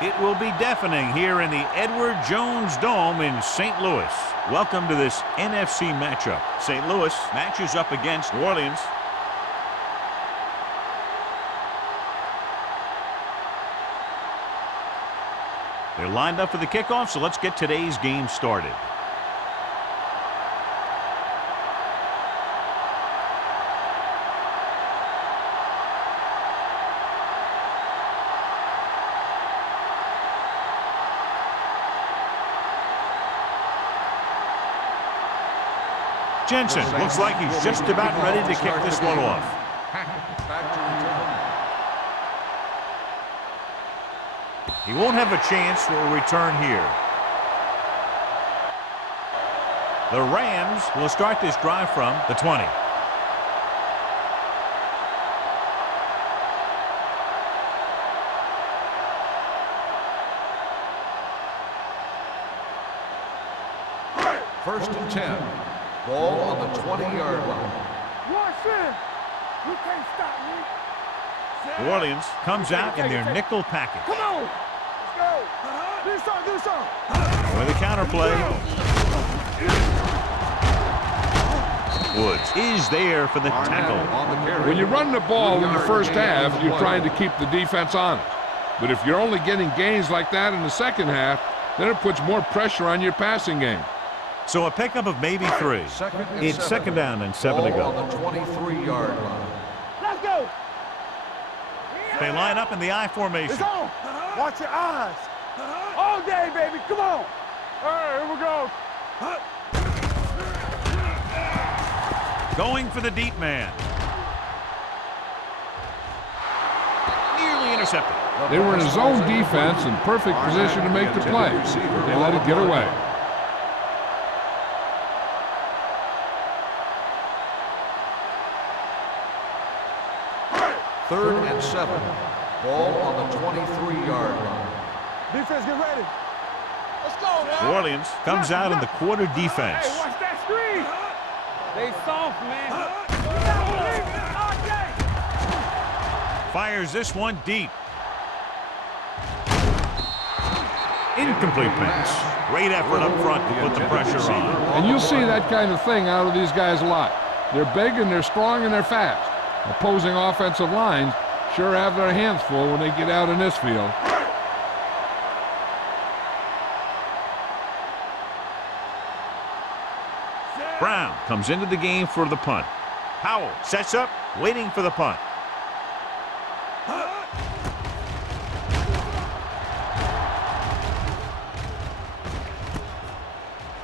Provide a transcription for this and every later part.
It will be deafening here in the Edward Jones Dome in St. Louis. Welcome to this NFC matchup. St. Louis matches up against New Orleans. They're lined up for the kickoff, so let's get today's game started. Jensen looks like he's just about ready to kick this one off. He won't have a chance for a return here. The Rams will start this drive from the 20. First and 10. Ball on the 20-yard line. You can't stop me. New Orleans comes out in their nickel package. Come on. Let's go. Do something. With a counterplay. Woods is there for the tackle. When you run the ball in the first half, you're trying to keep the defense honest. But if you're only getting gains like that in the second half, then it puts more pressure on your passing game. So a pickup of maybe 3. It's second down and 7 to go. On the 23-yard line. Let's go. They line up in the I formation. It's on. Watch your eyes. All day, baby. Come on. All right, here we go. Going for the deep man. Nearly intercepted. They were in a zone defense in perfect position to make the play. They let it get away. Third and 7. Ball on the 23-yard line. Defense, get ready. Let's go, man. New Orleans comes out in the quarter defense. Hey, watch that screen. They soft, man. Fires this one deep. Incomplete pass. Great effort up front to put the pressure on. And you'll see that kind of thing out of these guys a lot. They're big and they're strong and they're fast. Opposing offensive lines sure have their hands full when they get out in this field. Brown comes into the game for the punt. Howell sets up, waiting for the punt.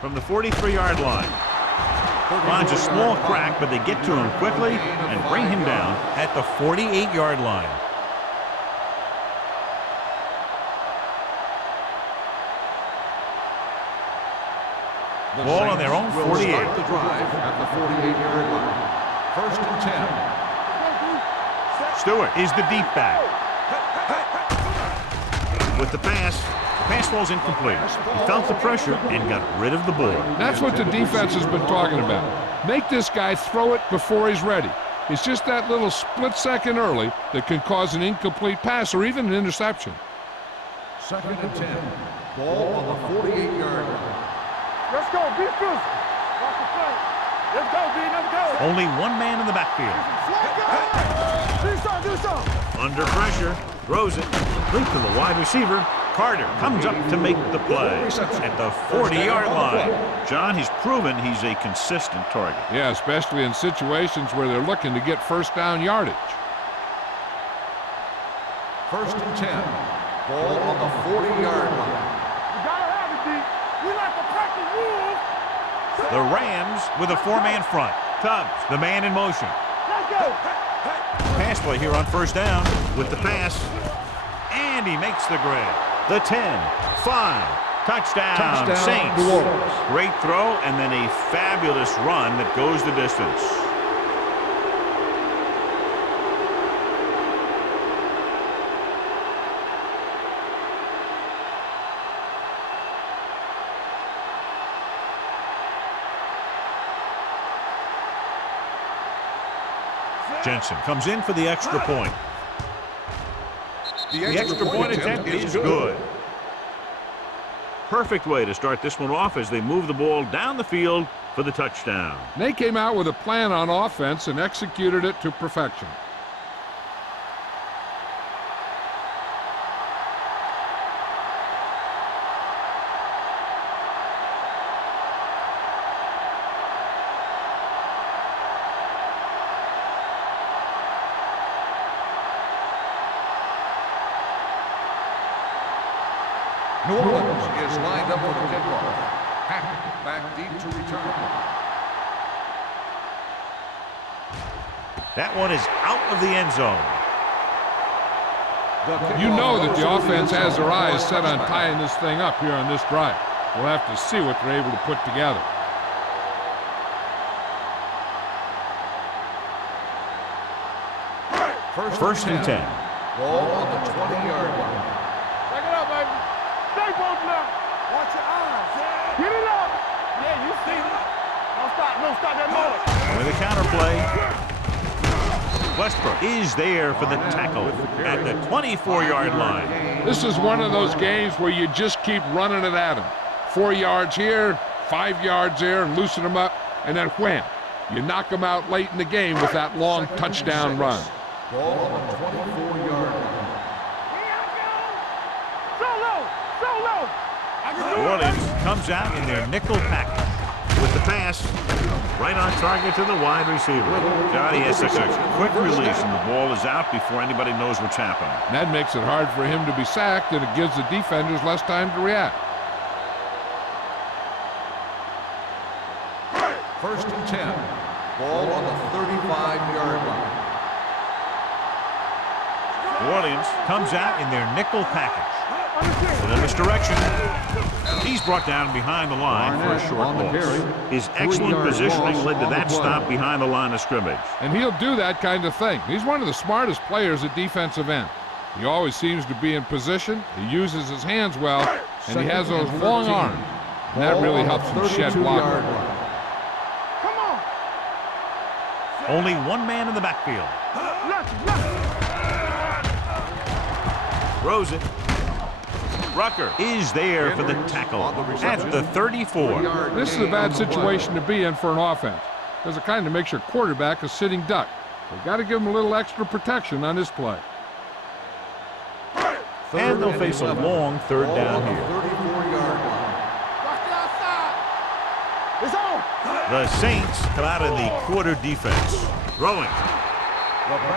From the 43-yard line. Finds a small crack, but they get to him quickly and bring him down at the 48-yard line. Ball on their own 48. Start the drive at the 48-yard line. First and 10. Stewart is the deep back. With the pass falls incomplete. He felt the pressure and got rid of the ball. That's what the defense has been talking about. Make this guy throw it before he's ready. It's just that little split second early that can cause an incomplete pass or even an interception. Second and 10. Ball on the 48-yard line. Let's go. Be physical. Watch the play. Let's go, B. Let's go. Only one man in the backfield. Do something. Under pressure, throws it, complete to the wide receiver. Carter comes up to make the play at the 40-yard line. John, he's proven he's a consistent target. Yeah, especially in situations where they're looking to get first down yardage. First and 10. Ball on the 40-yard line. You gotta have it, D. We like to practice rules. The Rams with a 4-man front. Tubbs, the man in motion. Let's go. Pass play here on first down with the pass. And he makes the grab. The 10, 5, touchdown Saints. Great throw and then a fabulous run that goes the distance. Jensen comes in for the extra point. The extra point attempt is good. Perfect way to start this one off as they move the ball down the field for the touchdown. They came out with a plan on offense and executed it to perfection. New Orleans is lined up for the kickoff. Hackett back deep to return. That one is out of the end zone. You know that the offense has their eyes set on tying this thing up here on this drive. We'll have to see what they're able to put together. First and 10. Ball on the 20-yard line. Take it up, baby. Stay both now. Watch your eyes. Get it up. Yeah, you see it. Don't stop that motor. With a counter play. Westbrook is there for the tackle at the 24-yard line. This is one of those games where you just keep running it at them. 4 yards here, 5 yards there, and loosen them up, and then wham. You knock them out late in the game with that long touchdown run. Ball on the 24-yard line. New Orleans comes out in their nickel package with the pass right on target to the wide receiver. Johnny has such a quick release, and the ball is out before anybody knows what's happening. And that makes it hard for him to be sacked, and it gives the defenders less time to react. First and 10. Ball on the 35-yard line. New Orleans comes out in their nickel package. And in this direction, he's brought down behind the line for a short loss. His excellent positioning led to that stop behind the line of scrimmage. And he'll do that kind of thing. He's one of the smartest players at defensive end. He always seems to be in position. He uses his hands well, and he has those long arms. And that really helps him shed block. Come on. Only one man in the backfield. Throws it. Rucker is there for the tackle at the 34. This is a bad situation to be in for an offense, because it kind of makes your quarterback a sitting duck. They've got to give him a little extra protection on this play. And they'll face a long third down here. 34-yard line. It's on. The Saints come out in the quarter defense. Throwing.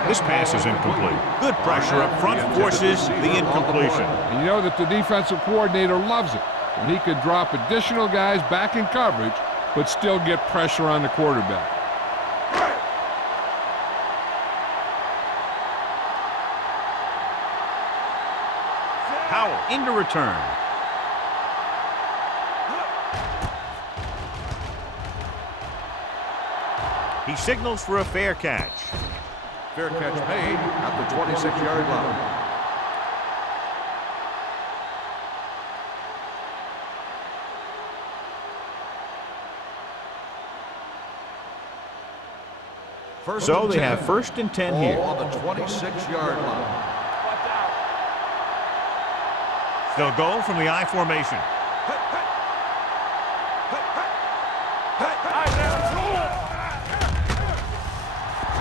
This pass is incomplete. Good pressure up front forces the incompletion. And you know that the defensive coordinator loves it when he could drop additional guys back in coverage but still get pressure on the quarterback. Howell into return. He signals for a fair catch. Fair catch made at the 26-yard line. So they have first and 10 here. On the 26-yard line. They'll go from the I formation.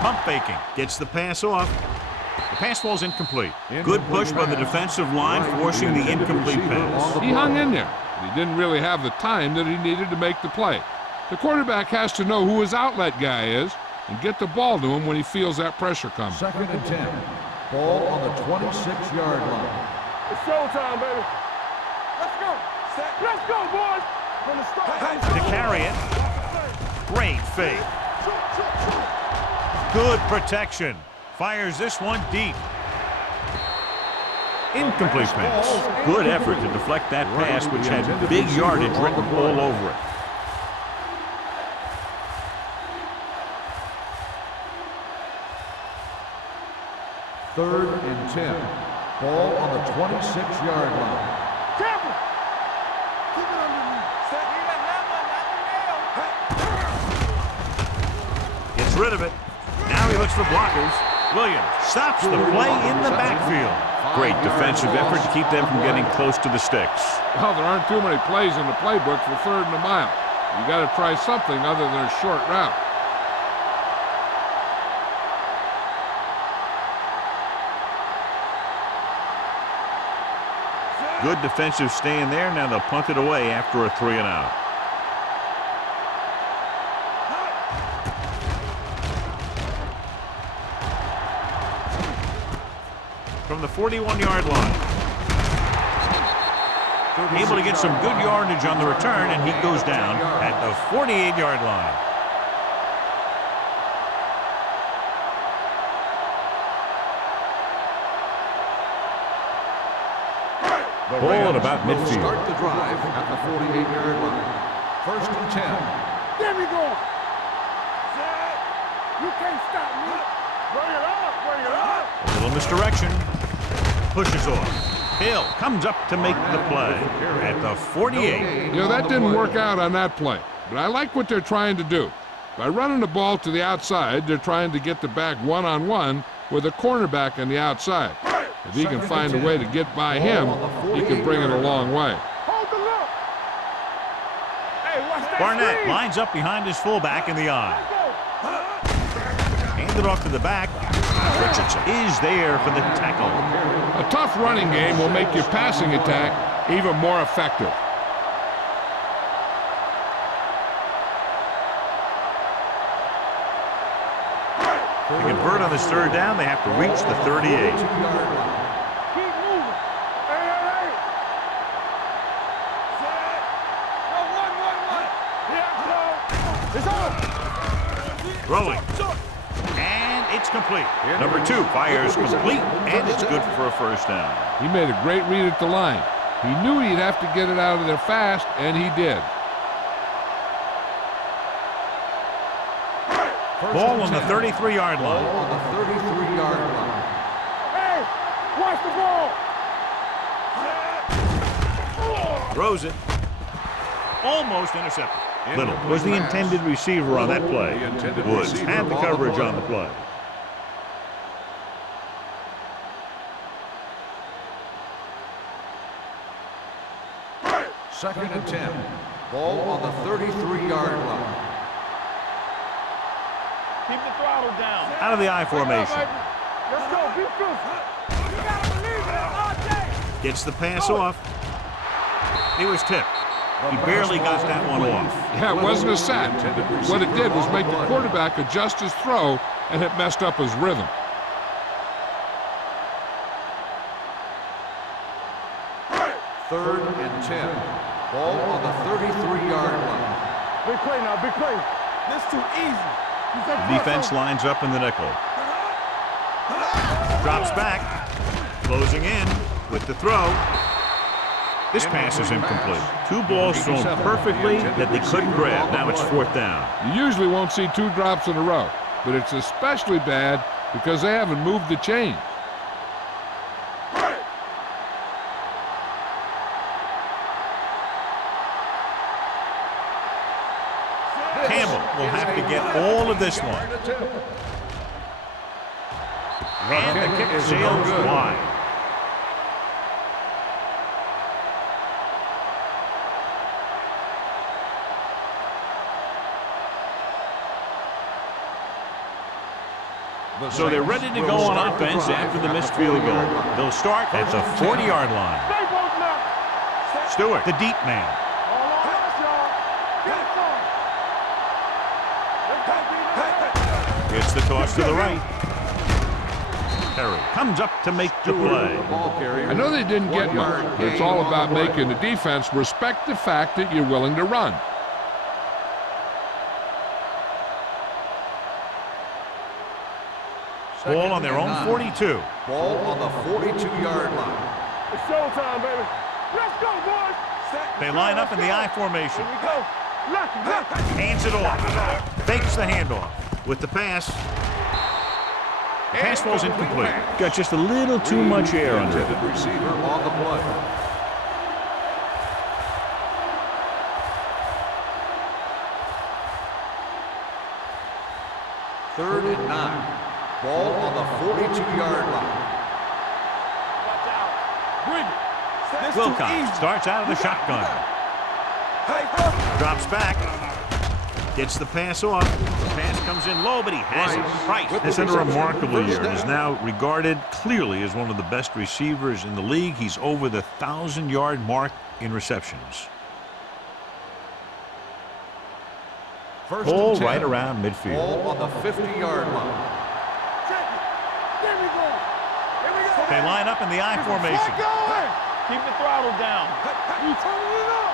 Pump faking. Gets the pass off. The pass falls incomplete. Good push by the defensive line, forcing the incomplete pass. He hung in there, but he didn't really have the time that he needed to make the play. The quarterback has to know who his outlet guy is and get the ball to him when he feels that pressure coming. Second and 10. Ball on the 26-yard line. It's showtime, baby. Let's go. Let's go, boys. From the start. To carry it. Great fake. Good protection. Fires this one deep. Incomplete pass. Good effort to deflect that pass, which had big yardage written all over it. Third and 10. Ball on the 26-yard line. Careful. Keep it underneath. Gets rid of it. Now he looks for blockers. Williams stops the play in the backfield. Great defensive effort to keep them from getting close to the sticks. Well, there aren't too many plays in the playbook for 3rd and a mile. You got to try something other than a short route. Good defensive stand there. Now they'll punt it away after a 3-and-out. From the 41-yard line. Able to get some good yardage on the return, and he goes down at the 48-yard line. Ball at about midfield. Start the drive at the 48-yard line. 1st and 10. There we go. You can't stop me. Bring it up, bring it up. A little misdirection. Pushes off. Hill comes up to make the play at the 48. You know, that didn't work out on that play, but I like what they're trying to do. By running the ball to the outside, they're trying to get the back one-on-one with a cornerback on the outside. If he can find a way to get by him, he can bring it a long way. Hold the look. Hey, watch that Barnett screen. lines up behind his fullback in the eye. Handed off to the back. Richardson is there for the tackle. A tough running game will make your passing attack even more effective. To convert on this 3rd down, they have to reach the 38. Keep moving. Hey, hey, hey. Set. Go, one. Yeah, go. It's on. Throwing. And it's complete. Number 2 fires complete, and it's good for a 1st down. He made a great read at the line. He knew he'd have to get it out of there fast, and he did. Ball on the 33-yard line. Ball on the 33-yard line. Hey, watch the ball. Throws it. Almost intercepted. Little was the intended receiver on that play. Woods had the coverage on the play. Second and 10. Ball on the 33-yard line. Keep the throttle down. Out of the I formation. Let's go. Be good. You gotta believe it all day. Gets the pass off. He was tipped. He barely got that one off. Yeah, it wasn't a sack. What it did was make the quarterback adjust his throw, and it messed up his rhythm. Third and 10. Ball on the 33-yard line. Big play now, big play. This too easy. Defense lines up in the nickel. Drops back. Closing in with the throw. This pass is incomplete. 2 balls thrown perfectly that they couldn't grab. Now it's 4th down. You usually won't see 2 drops in a row, but it's especially bad because they haven't moved the chain. Campbell will have to get all of this one. And the kick sails wide. So they're ready to go on offense after the missed field goal. They'll start at the 40-yard line. Stewart, the deep man. Gets the toss to the right. Perry comes up to make the play. I know they didn't get much, but it's all about making the defense respect the fact that you're willing to run. Ball on their own 42. Ball on the 42-yard line. It's showtime, baby. Let's go, boys. They line up in the I formation. Here we go. Lucky. Hands it off. Fakes the handoff. With the pass. The pass ball's incomplete. Got just a little too much air under it. Receiver on the play. Third and 9. Ball on the 42-yard line. Watch out. Bring it. This Wilcox too easy. starts out of the shotgun. Drops back. Gets the pass off. The pass comes in low, but he has it. Price has had a remarkable year and is now regarded clearly as one of the best receivers in the league. He's over the 1,000-yard mark in receptions. Ball right around midfield. Ball on the 50-yard line. There we go. There we go. They line up in the I formation. Keep the throttle down. You turning it up.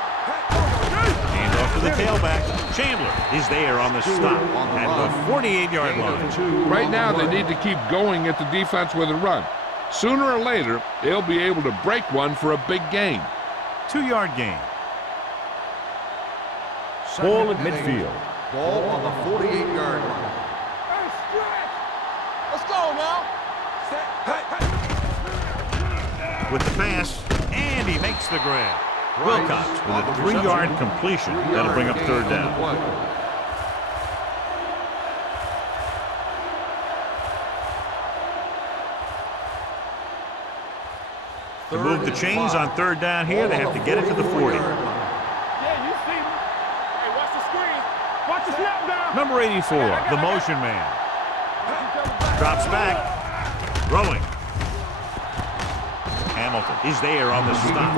Hand off to the tailback. Chandler is there on the stop at the 48-yard line. Right now, they need to keep going at the defense with a run. Sooner or later, they'll be able to break one for a big gain. 2-yard gain. Ball at midfield. Ball on the 48-yard line. Hey, stretch. Let's go now. With the pass, and he makes the grab. Wilcox with a 3-yard completion. That'll bring up third down. To move the chains on third down here, they have to get it to the 40. Yeah, you see me. Hey, watch the screen. Watch the snap down. Number 84, the motion man. Drops back. Throwing. Hamilton is there on the stop.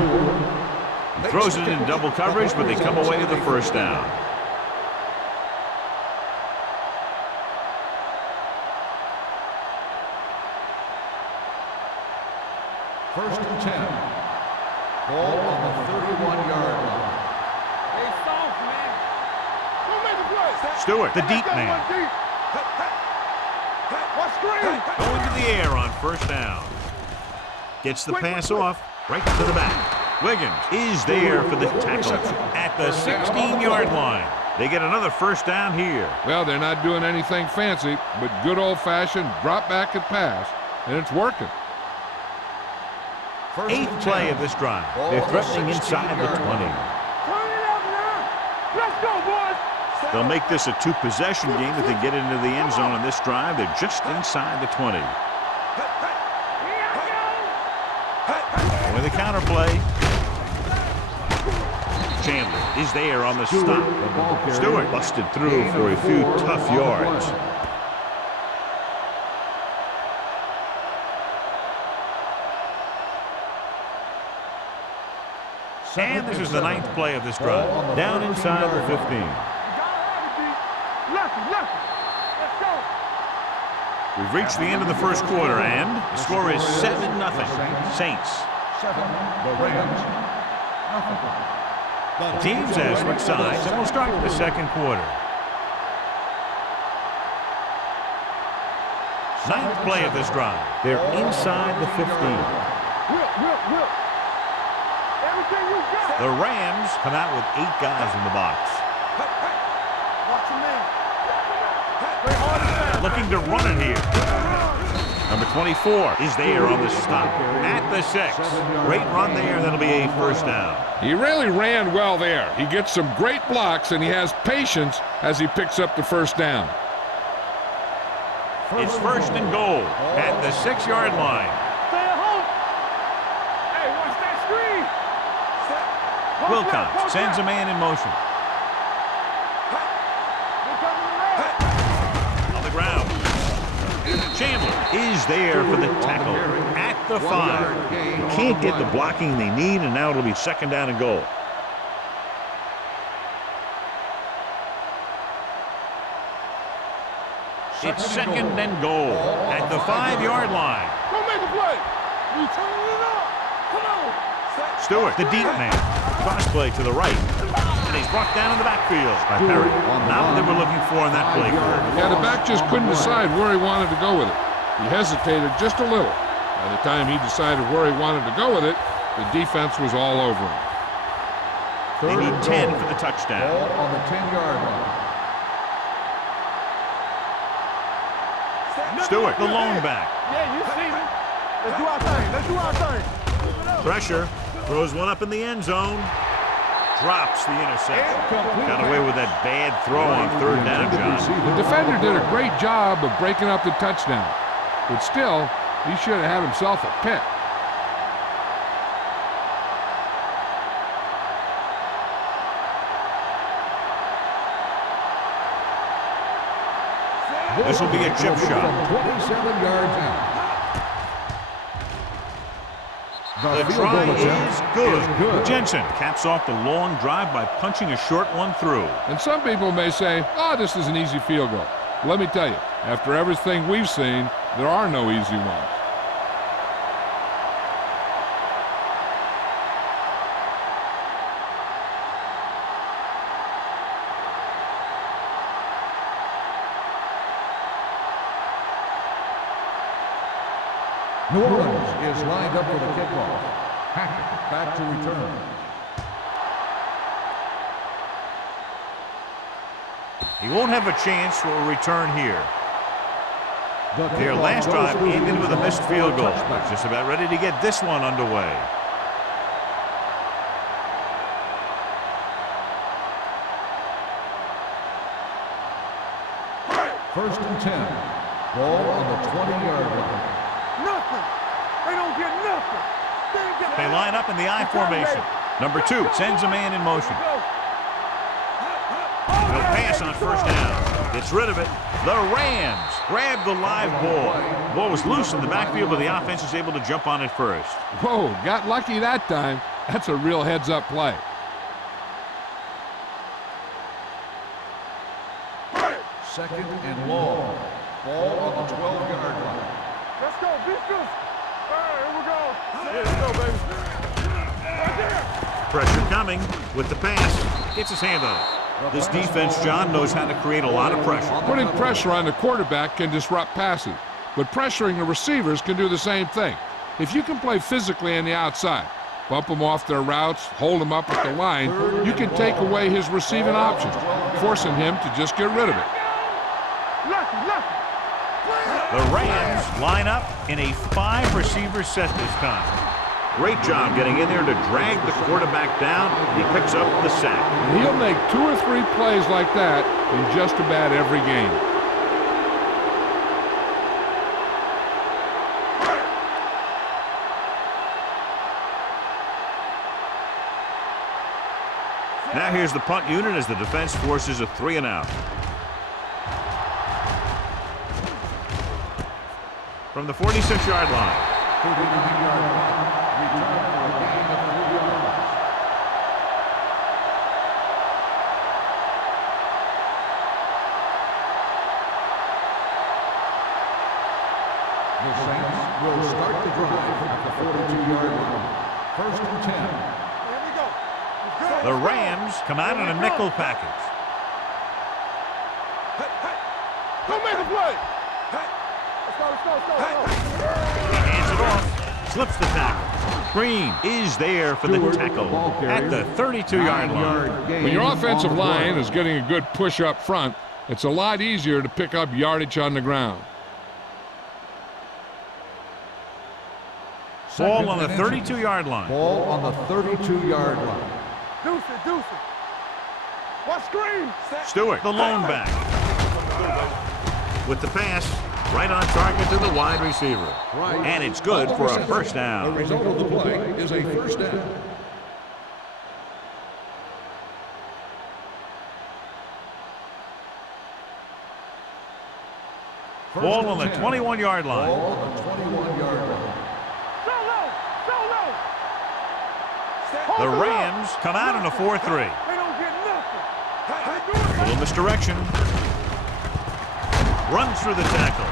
He throws it in double coverage, but they come away to the first down. First and 10. Ball on the 31-yard line. Hey, soft, man. Go make the play. Stewart, the deep man. Watch screen. Going to the air on first down. Gets the pass off right to the back. Wiggins is there for the tackle at the 16-yard line. They get another first down here. Well, they're not doing anything fancy, but good old-fashioned drop back and pass, and it's working. Eighth play of this drive. They're threatening inside the 20. Turn it up now. Let's go, boys. They'll make this a 2-possession game if they get into the end zone on this drive. They're just inside the 20. With the counter play. Chandler is there on the stop. Stewart busted through for a few tough yards. And this is the 9th play of this drive. Down inside the 15. Let's go. We've reached the end of the first quarter, and the score is 7-0. Saints. 7, the Rams. The teams have switched sides, and we'll start the second quarter. 9th play of this drive. They're inside the 15. Whip. Everything you got. The Rams come out with 8 guys in the box. Watch your man. Play hard and fast. Looking to run it here. Number 24 is there on the stop at the 6. Great run there, and that'll be a first down. He really ran well there. He gets some great blocks, and he has patience as he picks up the first down. It's first and goal at the 6-yard line. Stay at home. Hey, watch that screen. Wilcox sends a man in motion. On the ground. Chandler is there for the tackle at the 5. They can't get the blocking they need, and now it'll be second down and goal. It's second and goal at the 5-yard line. Go make a play. You turning it up. Come on. Stewart, the deep man. Cross play to the right. And he's brought down in the backfield by Perry. Not what they were looking for in that play. Yeah, the back just couldn't decide where he wanted to go with it. He hesitated just a little. By the time he decided where he wanted to go with it, the defense was all over him. They need 10 for the touchdown. Ball on the 10-yard line. Stewart, the lone back. Yeah, you see me. Let's do our thing. Pressure. Throws one up in the end zone. drops the interception. Got away with that bad throw on third down, John. The defender did a great job of breaking up the touchdown, but still, he should have had himself a pick. This will be a chip shot. 27 yards out. The try is good. Jensen caps off the long drive by punching a short one through. And some people may say, oh, this is an easy field goal. Let me tell you, after everything we've seen, there are no easy ones. New Orleans is lined up for the kickoff. Hackett back to return. He won't have a chance for a return here. Their last drive ended with a missed field goal. They're just about ready to get this one underway. First and 10. Ball on the 20-yard line. Nothing. They don't get nothing. They line up in the I formation. Number 2 sends a man in motion. He'll pass on first down. Gets rid of it. The Rams grab the live ball. Ball was loose in the backfield, but the offense is able to jump on it first. Whoa, got lucky that time. That's a real heads-up play. Second and long. Ball on the 12-yard line. Let's go. Beat this. All right, here we go. Yeah, let's go, baby. Right there. Pressure coming with the pass. Gets his hand on it. This defense, John, knows how to create a lot of pressure. Putting pressure on the quarterback can disrupt passes, but pressuring the receivers can do the same thing. If you can play physically on the outside, bump them off their routes, hold them up at the line, you can take away his receiving options, forcing him to just get rid of it. The Rams line up in a 5-receiver set this time. Great job getting in there to drag the quarterback down. He picks up the sack. And he'll make 2 or 3 plays like that in just about every game. Now here's the punt unit as the defense forces a 3-and-out. From the 46-yard line. 39-yard line. Return for a gain of 3 yards. The Saints will start the drive at the 42-yard line. First and 10. Here we go. The Rams come out in a nickel package. Go make a play. Let's go. He hands it off, slips the tackle. Green is there for the tackle at the 32-yard line. When your offensive line is getting a good push up front, it's a lot easier to pick up yardage on the ground. Ball on the 32-yard line. Ball on the 32-yard line. Deuce it. Watch screen. Stewart, the lone back. With the pass, right on target to the wide receiver. And it's good for a first down. The result of the play is a first down. Ball on the 21-yard line. Ball on the 21-yard line. The Rams come out in a 4-3. They don't get nothing. A little misdirection. Runs through the tackle.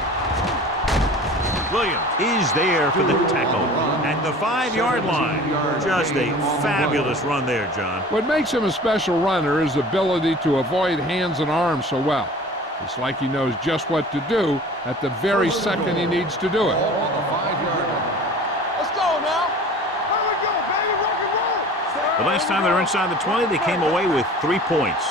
Williams is there for the tackle at the 5-yard line. Just a fabulous run there, John. What makes him a special runner is his ability to avoid hands and arms so well. It's like he knows just what to do at the very second he needs to do it. Ball on the 5-yard line. Let's go now. There we go, baby. Rock and roll. The last time they were inside the 20, they came away with 3 points.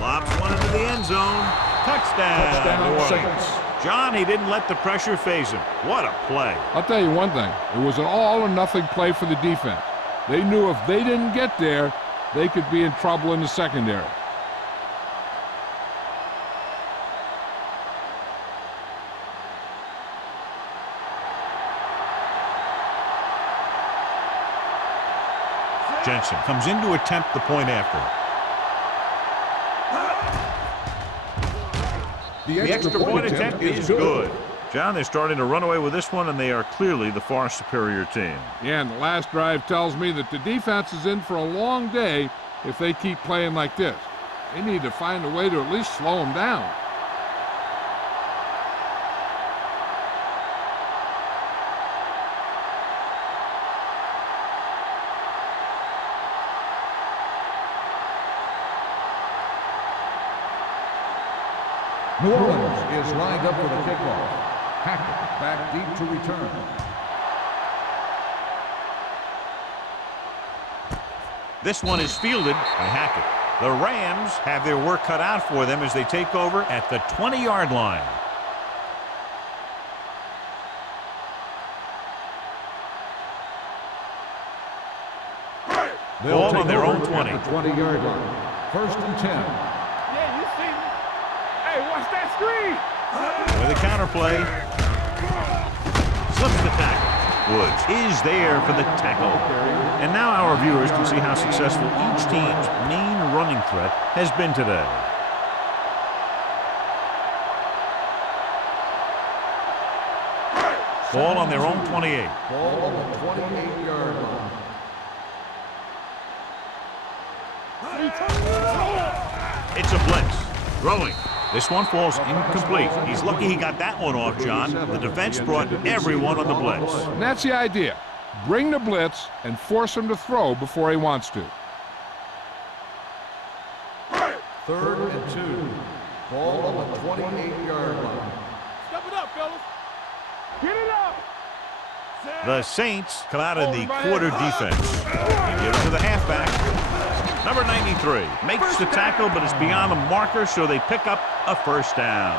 Lobs one into the end zone. Touchdown, New Orleans. John, he didn't let the pressure phase him. What a play. I'll tell you one thing. It was an all-or-nothing play for the defense. They knew if they didn't get there, they could be in trouble in the secondary. Jensen comes in to attempt the point after. The extra point attempt is good. John, they're starting to run away with this one, and they are clearly the far superior team. Yeah, and the last drive tells me that the defense is in for a long day if they keep playing like this. They need to find a way to at least slow them down. New Orleans is lined up for the kickoff. Hackett back deep to return. This one is fielded by Hackett. The Rams have their work cut out for them as they take over at the 20-yard line. Ball on their own 20. At the 20-yard line. 1st and 10. Yeah, you see me. Hey, watch that screen. With a counterplay. Slips the tackle. Woods is there for the tackle. And now our viewers can see how successful each team's main running threat has been today. Ball on their own 28. Ball on the 28-yard line. It's a blitz. Throwing. This one falls incomplete. He's lucky he got that one off, John. The defense brought everyone on the blitz. And that's the idea. Bring the blitz and force him to throw before he wants to. 3rd and 2. Ball on the 28-yard line. Step it up, fellas. Get it up. The Saints come out in the quarter defense. They give it to the halfback. Number 93 makes the tackle, but it's beyond the marker, so they pick up a first down.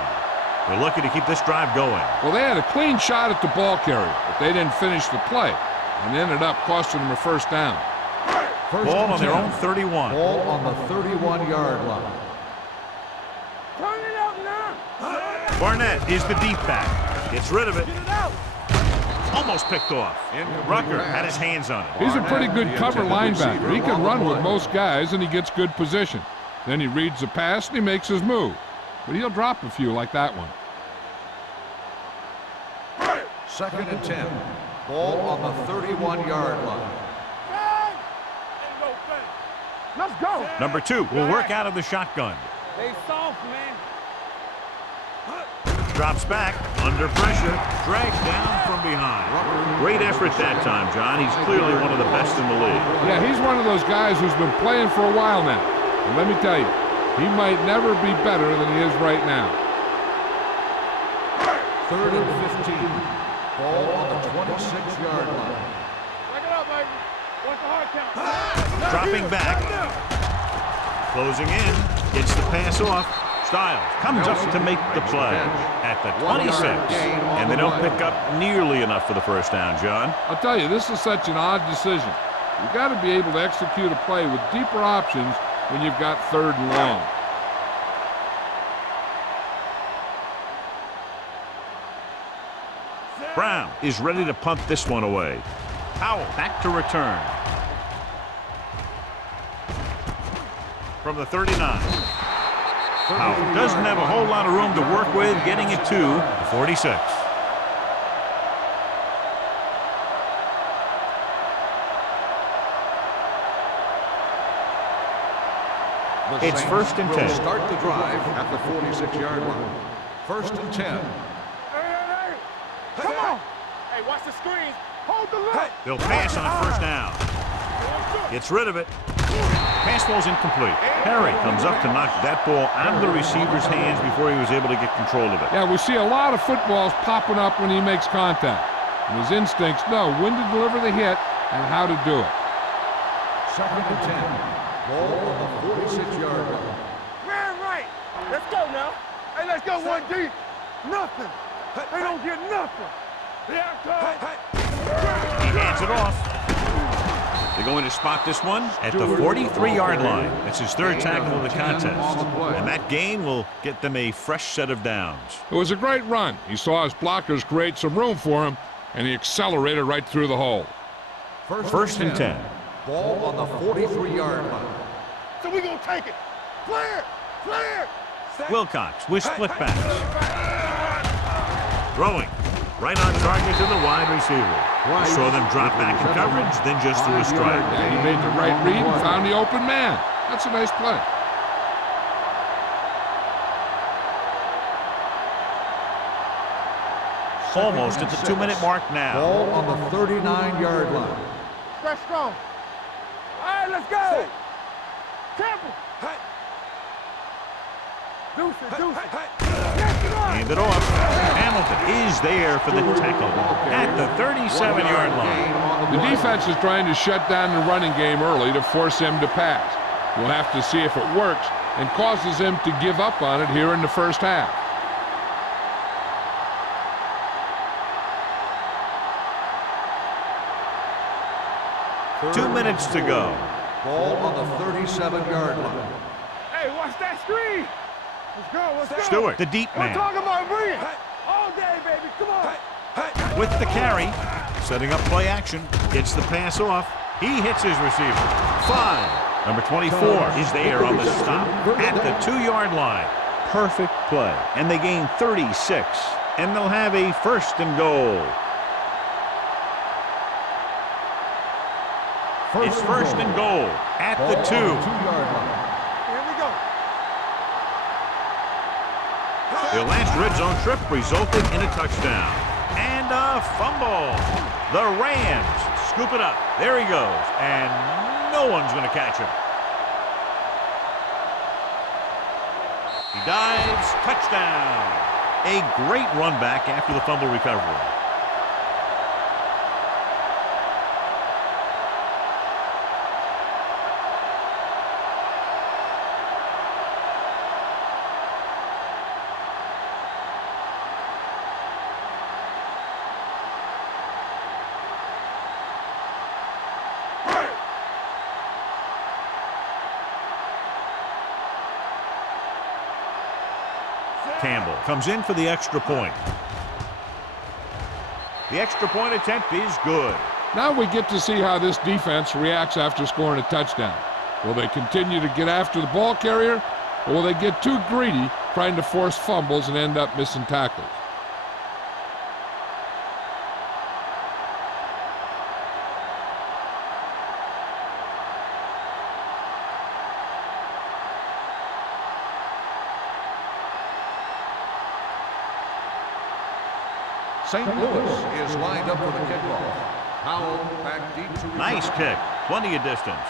They're lucky to keep this drive going. Well, they had a clean shot at the ball carrier, but they didn't finish the play and ended up costing them a first down. Ball on their own 31. Ball on the 31-yard line. Turn it out now. Barnett is the deep back. Gets rid of it. Get it out. Almost picked off. Rucker had his hands on it. He's a pretty good cover linebacker. He can run with most guys, and he gets good position. Then he reads the pass, and he makes his move. But he'll drop a few like that one. 2nd and 10. Ball on the 31-yard line. Let's go. Number 2 will work out of the shotgun. They soft, man. Drops back, under pressure, dragged down from behind. Great effort that time, John. He's clearly one of the best in the league. Yeah, he's one of those guys who's been playing for a while now. And let me tell you, he might never be better than he is right now. 3rd and 15. Ball on the 26-yard line. Break it up, baby. Watch the hard count. Dropping back. Closing in. Gets the pass off. Styles comes up to make the play at the 26. And they don't pick up nearly enough for the first down, John. I'll tell you, this is such an odd decision. You've got to be able to execute a play with deeper options when you've got 3rd and long. Brown is ready to punt this one away. Powell back to return. From the 39. Powell doesn't have a whole lot of room to work with, getting it to the 46. It's 1st and 10. Start the drive at the 46-yard line. 1st and 10. Hey. Come on. Hey, watch the screens. Hold the look. They'll pass on 1st down. Gets rid of it. Pass ball's incomplete. Perry comes up to knock that ball out of the receiver's hands before he was able to get control of it. Yeah, we see a lot of footballs popping up when he makes contact. And his instincts know when to deliver the hit and how to do it. 2nd and 10. Ball on the 46-yard line. Man, right. Let's go now. Hey, let's go 1 deep. Nothing. They don't get nothing. Yeah, come. He hands it off. They're going to spot this one at the 43-yard line. It's his third tackle of the contest. And that gain will get them a fresh set of downs. It was a great run. He saw his blockers create some room for him, and he accelerated right through the hole. First and 10. Ball on the 43-yard line. So we're going to take it. Clear! Clear! Wilcox with split pass. Throwing. Right on target to the wide receiver. Saw them drop back in coverage, then just threw a strike. Yeah, he made the right read and found the open man. That's a nice play. Almost at the 2-minute mark now. Ball on the 39-yard line. Stretch strong. All right, let's go. Temple. Deuce it. Hand it off. Hamilton is there for the tackle at the 37-yard line. The defense is trying to shut down the running game early to force him to pass. We'll have to see if it works and causes him to give up on it here in the first half. Two minutes to go. Ball on the 37-yard line. Hey, watch that screen. Let's go, let's go. Stewart, the deep I'm man, talking about bring it. All day, baby. Come on. with the carry, setting up play action, gets the pass off. He hits his receiver. 5. Number 24 is there on the stop at the 2-yard line. Perfect play. And they gain 36. And they'll have a first and goal. It's first and goal at the 2. 2-yard line. Here we go. Their last red zone trip resulted in a touchdown. And a fumble. The Rams scoop it up. There he goes. And no one's going to catch him. He dives. Touchdown. A great run back after the fumble recovery. Campbell comes in for the extra point. The extra point attempt is good. Now we get to see how this defense reacts after scoring a touchdown. Will they continue to get after the ball carrier, or will they get too greedy trying to force fumbles and end up missing tackles? St. Louis is lined up for the kickoff. Powell back deep to return. Nice kick. Plenty of distance.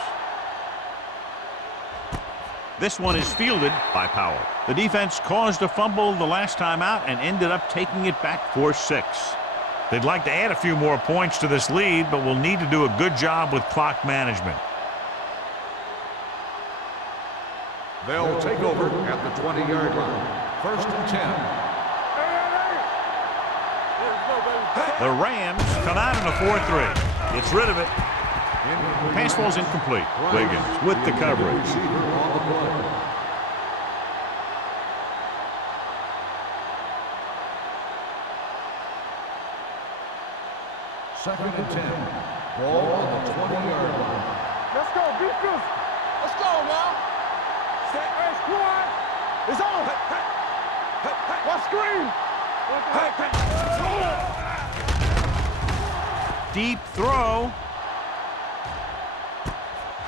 This one is fielded by Powell. The defense caused a fumble the last time out and ended up taking it back for 6. They'd like to add a few more points to this lead, but will need to do a good job with clock management. They'll take over at the 20-yard line. First and 10. The Rams come out in a 4-3. Gets rid of it. Pass ball's incomplete. Wiggins with the coverage. Second and 10. Ball on the 20-yard line. Let's go. Be physical. Let's go now. Hey, squad. It's on. What screen? Deep throw.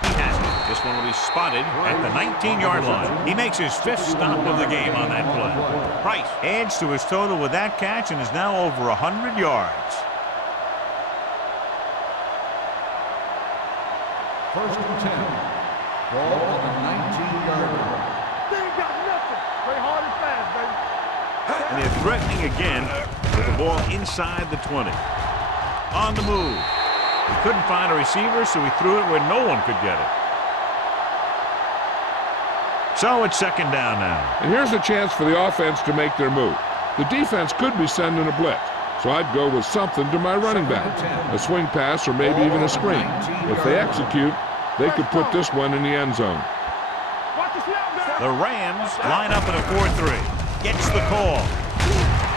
He has it. This one will be spotted at the 19-yard line. He makes his 5th stop of the game on that play. Price adds to his total with that catch and is now over 100 yards. First and 10. Ball on the 19-yard line. They ain't got nothing. Play hard and fast, baby. And they're threatening again with the ball inside the 20. On the move. He couldn't find a receiver, so he threw it where no one could get it. So it's second down now. And here's a chance for the offense to make their move. The defense could be sending a blitz, So I'd go with something to my running back, a swing pass or maybe even a screen. If they execute, they could put this one in the end zone. The Rams line up in a 4-3. Gets the call.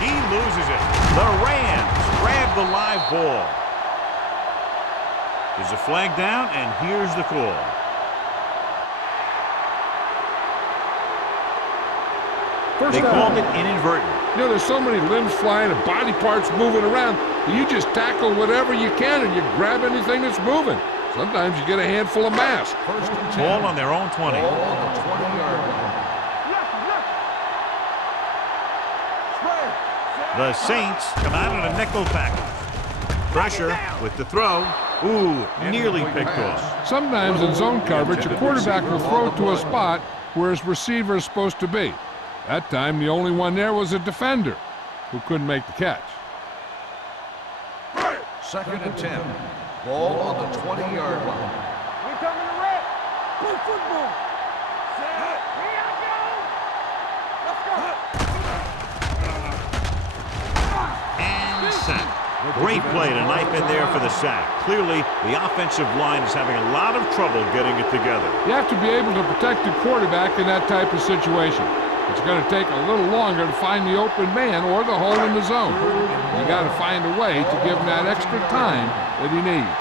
He loses it. The Rams grab the live ball. There's a flag down, and here's the call. They called it inadvertent. You know, there's so many limbs flying and body parts moving around. You just tackle whatever you can and you grab anything that's moving. Sometimes you get a handful of mass. Ball on their own 20. Ball on the 20-yard line. The Saints come out in a nickel package. Pressure with the throw. Ooh, nearly picked off. Sometimes in zone coverage, a quarterback will throw to a spot where his receiver is supposed to be. That time, the only one there was a defender who couldn't make the catch. 2nd and 10. Ball on the 20-yard line. We coming to red. Play football. Set. Here I go. Let's go. And sack. Great play to knife in there for the sack. Clearly, the offensive line is having a lot of trouble getting it together. You have to be able to protect the quarterback in that type of situation. It's going to take a little longer to find the open man or the hole in the zone. You got to find a way to give him that extra time that he needs.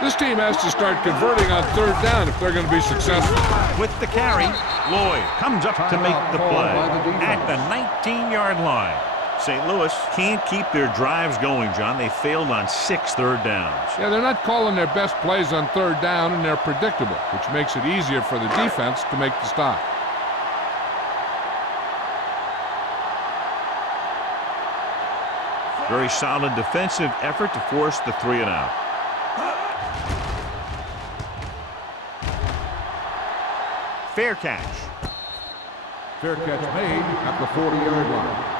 This team has to start converting on 3rd down if they're going to be successful. With the carry, Lloyd comes up to make the play at the 19-yard line. St. Louis can't keep their drives going, John. They failed on 6 third downs. Yeah, they're not calling their best plays on 3rd down, and they're predictable, which makes it easier for the defense to make the stop. Very solid defensive effort to force the 3 and out. Fair catch. Fair catch made at the 40-yard line.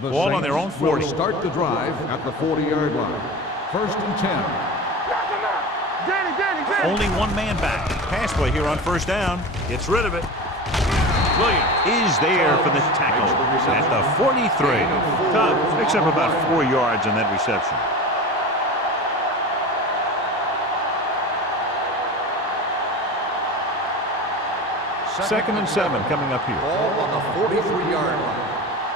The Ball Saints on their own 40. will start the drive at the 40-yard line. 1st and 10. Only one man back. Pass play here on 1st down. Gets rid of it. Williams is there for the tackle at the 43. Tubbs picks up about 4 yards on that reception. Second and 7 coming up here. Ball on the 43-yard line.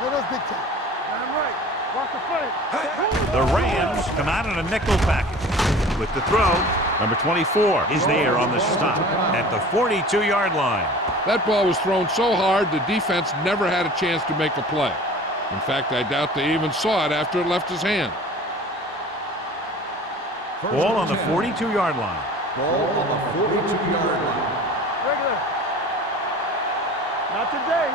Let us big time. I'm right. Watch the play. The Rams come out in a nickel package. With the throw, number 24 is there on the stop at the 42-yard line. That ball was thrown so hard the defense never had a chance to make a play. In fact, I doubt they even saw it after it left his hand. Ball on the 42-yard line. Ball on the 42-yard line. Regular. Not today.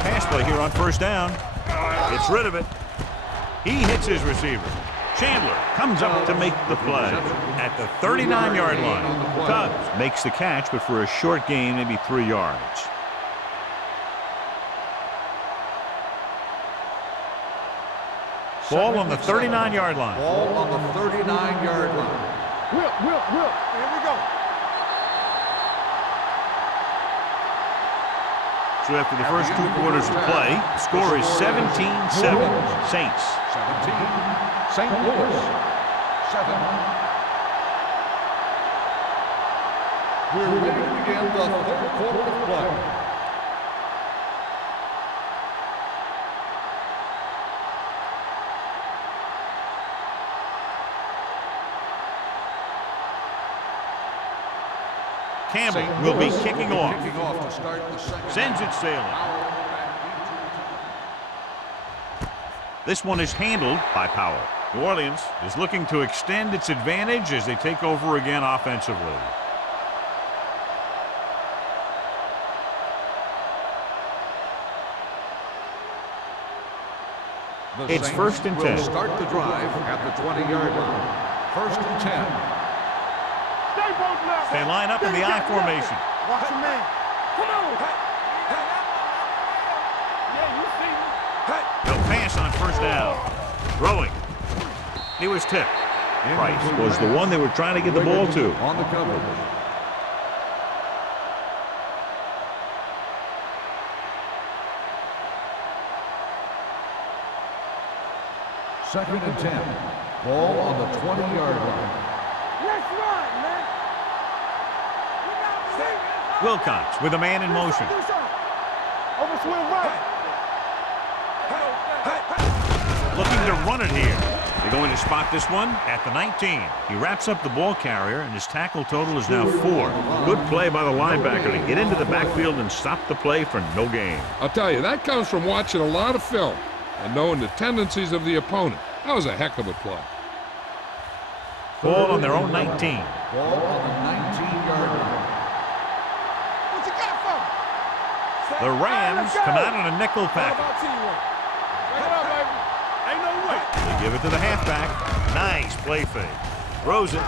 Pass play here on 1st down. Gets rid of it. He hits his receiver. Chandler comes up to make the play at the 39-yard line. Tubbs makes the catch, but for a short gain, maybe 3 yards. Ball on the 39-yard line. Ball on the 39-yard line. Whip. Here we go. So after the first 2 quarters of play, the score is 17-7. Saints. 17. St. Louis. 7. We're ready to begin the 3rd quarter of play. Campbell will be kicking off. To start the second. Sends it sailing. This one is handled by Powell. New Orleans is looking to extend its advantage as they take over again offensively. It's 1st and 10. Will start the drive at the 20-yard line. 1st and 10. Stay both left. They line up in the I formation. Watch your man. Come on. Yeah, you see me. They'll pass on 1st down. Throwing. He was tipped. Price was the one they were trying to get the ball to. On the coverage. Second and 10. Ball on the 20-yard line. Let's run, man. Wilcox with a man in motion. Over swing right. Looking to run it here. They're going to spot this one at the 19. He wraps up the ball carrier, and his tackle total is now 4. Good play by the linebacker to get into the backfield and stop the play for no gain. I'll tell you, that comes from watching a lot of film and knowing the tendencies of the opponent. That was a heck of a play. Ball on their own 19. Ball on the 19-yard line. What you got for me? The Rams come out in a nickel What package. about teamwork? Bring it up, baby. Ain't no way. They give it to the halfback. Nice play fake. Throws it.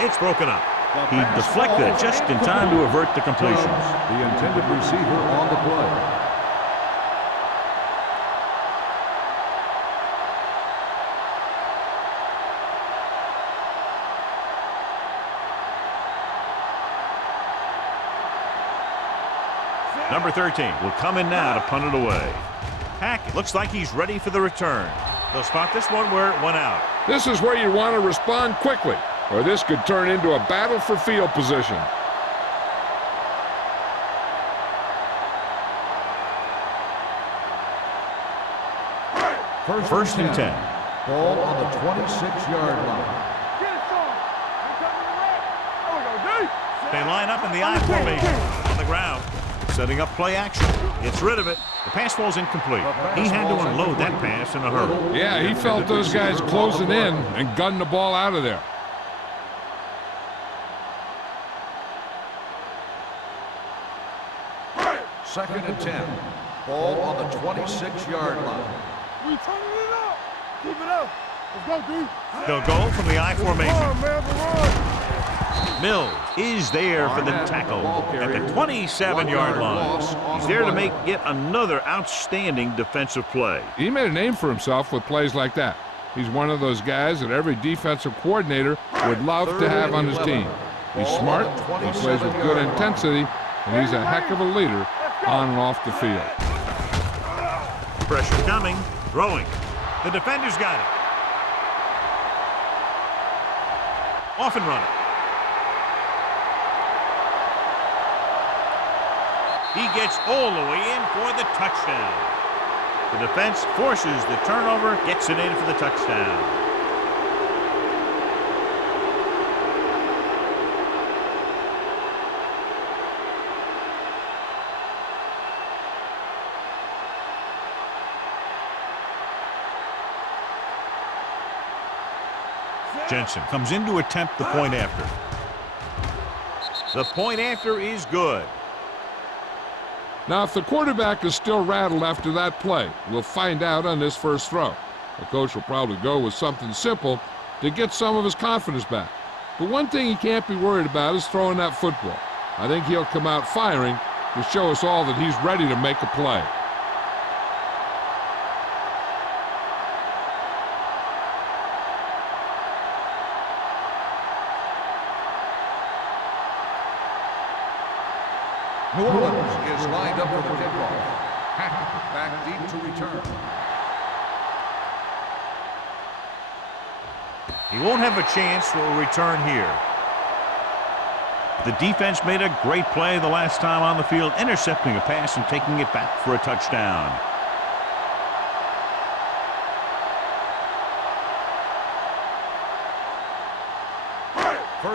It's broken up. He deflected it just in time to avert the completion. The intended receiver on the play. Number 13 will come in now to punt it away. Hackett looks like he's ready for the return. They'll spot this one where it went out. This is where you want to respond quickly, or this could turn into a battle for field position. First and 10. Ball on the 26-yard line. Get it, son. You coming to the right? There we go, D. They line up in the I formation on the ground, setting up play action. Gets rid of it. The pass falls incomplete. He had to unload that pass in a hurry. Yeah, he felt those guys closing in and gunned the ball out of there. Second and 10. Ball on the 26-yard line. We turning it up. Keep it up. Let's go, D. They'll go from the I formation. Come on, man, run. Mills is there for the tackle at the 27-yard line. He's there to make yet another outstanding defensive play. He made a name for himself with plays like that. He's one of those guys that every defensive coordinator would love to have on his team. He's smart, he plays with good intensity, and he's a heck of a leader on and off the field. Pressure coming, throwing. The defender's got it. Off and running. He gets all the way in for the touchdown. The defense forces the turnover, gets it in for the touchdown. Jensen comes in to attempt the point after. The point after is good. Now, if the quarterback is still rattled after that play, we'll find out on this first throw. The coach will probably go with something simple to get some of his confidence back. But one thing he can't be worried about is throwing that football. I think he'll come out firing to show us all that he's ready to make a play. New Orleans is lined up for the kickoff. Hackett back deep to return. He won't have a chance for a return here. The defense made a great play the last time on the field, intercepting a pass and taking it back for a touchdown.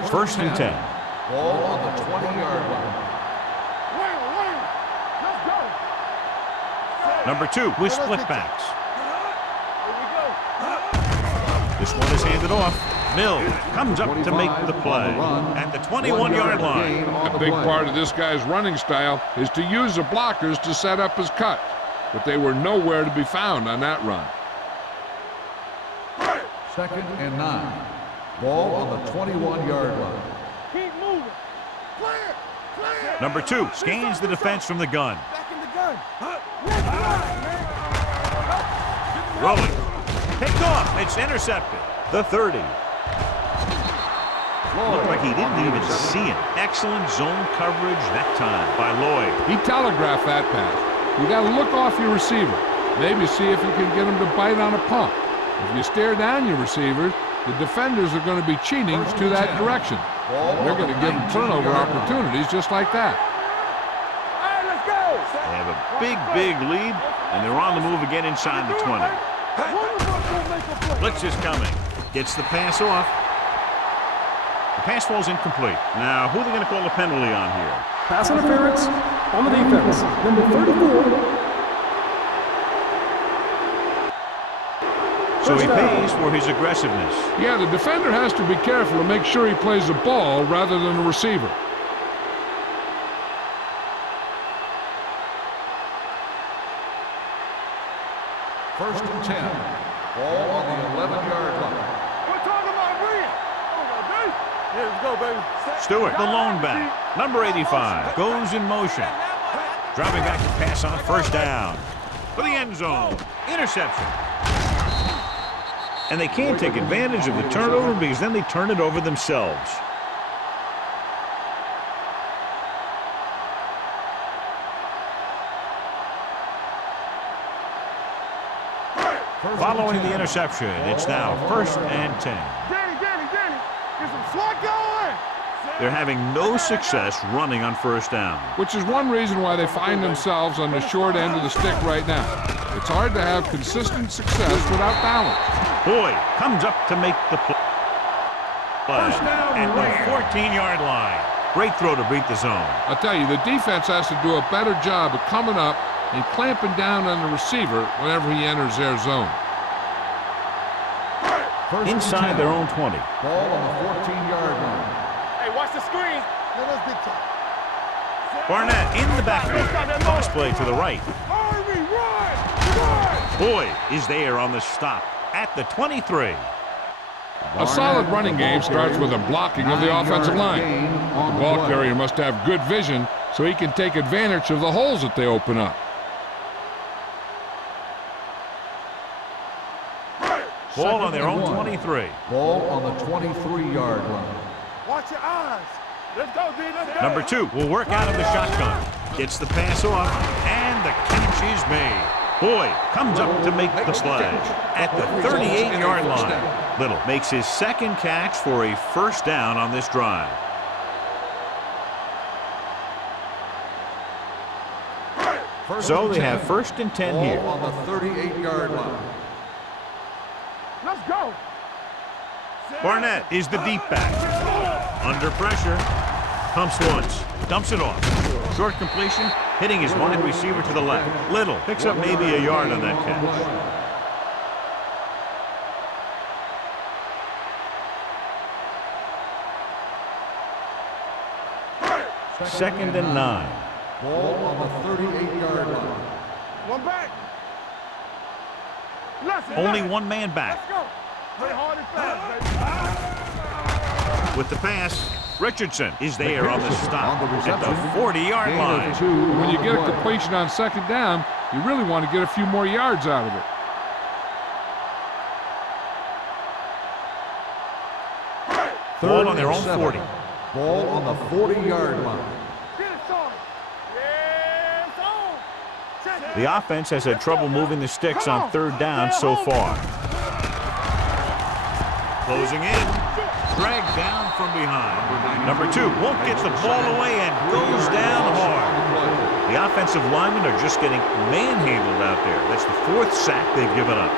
First and 10. Ball on the 20-yard line. Number 2 with split backs. This one is handed off. Mills comes up to make the play at the 21-yard line. A big part of this guy's running style is to use the blockers to set up his cut, but they were nowhere to be found on that run. Second and 9. Ball on the 21-yard line. Keep moving. Clear. Clear. Number 2 scans the defense from the gun. Back in the gun. Rolling. Picked off. It's intercepted. The 30. Looked like he didn't even see it. Excellent zone coverage that time by Lloyd. He telegraphed that pass. You got to look off your receiver. Maybe see if you can get him to bite on a pump. If you stare down your receivers, the defenders are going to be cheating to that direction. They're going to give them turnover opportunities just like that. They have a big lead, and they're on the move again inside the 20. Blitz is coming. Gets the pass off. The pass falls incomplete. Now, who are they going to call a penalty on here? Pass interference on the defense. Number 34. So he pays for his aggressiveness. Yeah, the defender has to be careful to make sure he plays the ball rather than the receiver. First and 10. Ball on the 11-yard line. We're talking about Bree. Yeah, let's go, baby. Stewart, the lone back, number 85, goes in motion. Dropping back to pass on first down. For the end zone. Interception. And they can't take advantage of the turnover because then they turn it over themselves. Following the interception, it's now 1st and 10. Danny, get some slot going. They're having no success running on first down. Which is one reason why they find themselves on the short end of the stick right now. It's hard to have consistent success without balance. Boyd comes up to make the play at the 14-yard line. Great throw to beat the zone. I'll tell you, the defense has to do a better job of coming up and clamping down on the receiver whenever he enters their zone. Inside their own 20. Ball on the 14-yard line. Hey, watch the screen. Barnett in the backfield. Cross play to the right. Harvey, run! Boyd is there on the stop at the 23. A solid running game starts with a blocking of the offensive line. The ball carrier must have good vision so he can take advantage of the holes that they open up. Ball on their own 23. Ball on the 23-yard line. Watch your eyes. Let's go, D. Let's go. Number 2 will work out of the shotgun. Gets the pass off, and the catch is made. Boyd comes up to make the play at the 38-yard line. Little makes his second catch for a first down on this drive. So they have 1st and 10 here. Ball on the 38-yard line. Let's go. Barnett is the deep back. Under pressure. Pumps once. Dumps it off. Short completion. Hitting his wide receiver to the left. Little picks up maybe a yard on that catch. 2nd and 9. Ball on the 38-yard line. One back. Only one man back. Let's go. Play hard and fast, baby. With the pass, Richardson is there on the stop at the 40-yard line. When you get a completion on second down, you really want to get a few more yards out of it. Ball on their own 40. Ball on the 40-yard line. Get it, Sean. Yeah, it's on. Check it. The offense has had trouble moving the sticks on third down so far. Closing in. Dragged down from behind. Number 2 won't get the ball away and goes down hard. The offensive linemen are just getting manhandled out there. That's the 4th sack they've given up.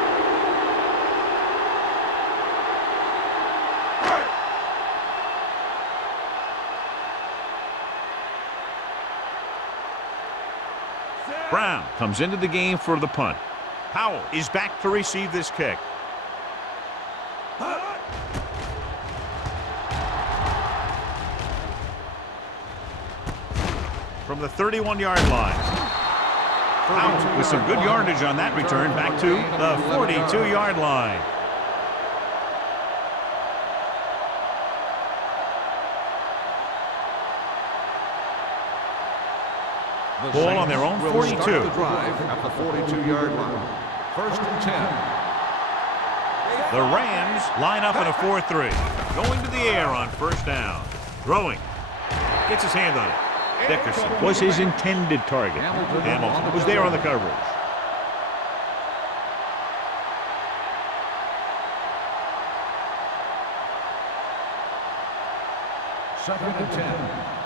Brown comes into the game for the punt. Powell is back to receive this kick. From the 31-yard line. Out with some good yardage on that return back to the 42-yard line. Ball on their own 42. The drive at the 42-yard line. 1st and 10. The Rams line up in a 4-3. Going to the air on first down. Throwing. Gets his hand on it. Dickerson was his intended target. Hamilton was there on the coverage. Second and 10.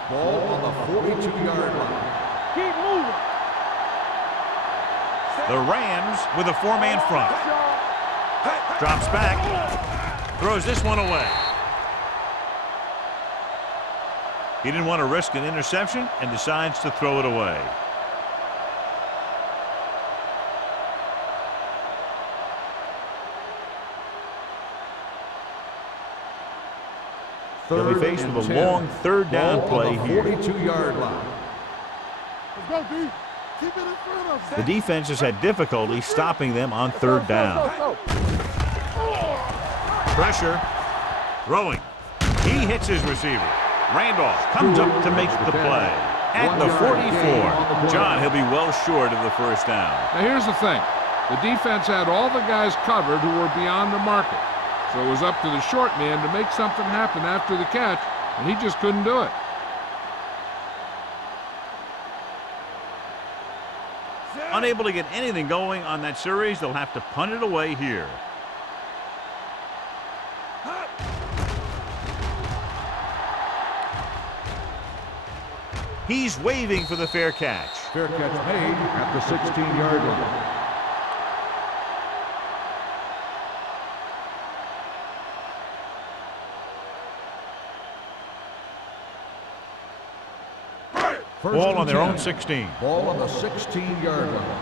Ball on the 42-yard line. Keep moving. The Rams with a 4-man front. Drops back. Throws this one away. He didn't want to risk an interception and decides to throw it away. They'll be faced with a long third down play here. 42-yard line. Let's go, D. Keep it in front of us. The defense has had difficulty stopping them on third down. Pressure. Throwing. He hits his receiver. Randolph comes up to make the play. At the 44. John, he'll be well short of the first down. Now here's the thing. The defense had all the guys covered who were beyond the market. So it was up to the short man to make something happen after the catch, and he just couldn't do it. Unable to get anything going on that series, they'll have to punt it away here. He's waving for the fair catch. Fair catch made at the 16-yard line. Ball on their own 16. Ball on the 16-yard line.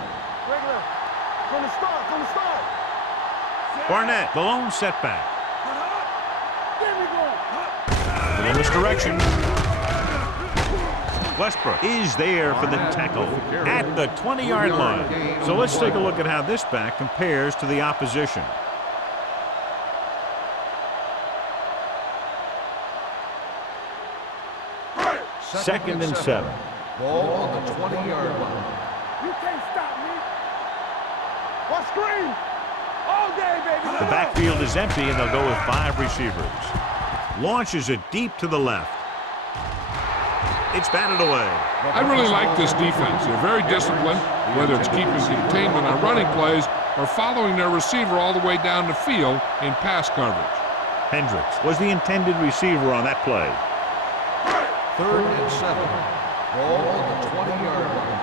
Regular. From the start. From the start. Barnett, the lone setback. There we go. Little misdirection. Westbrook is there for the tackle at the 20-yard line. So let's take a look at how this back compares to the opposition. Second and 7. Ball on the 20-yard line. You can't stop me. What screen? All day, baby. The backfield is empty, and they'll go with 5 receivers. Launches it deep to the left. It's batted away. I really like this defense. They're very disciplined, whether it's keeping containment on running plays or following their receiver all the way down the field in pass coverage. Hendricks was the intended receiver on that play. Third and 7. Ball on the 20-yard line.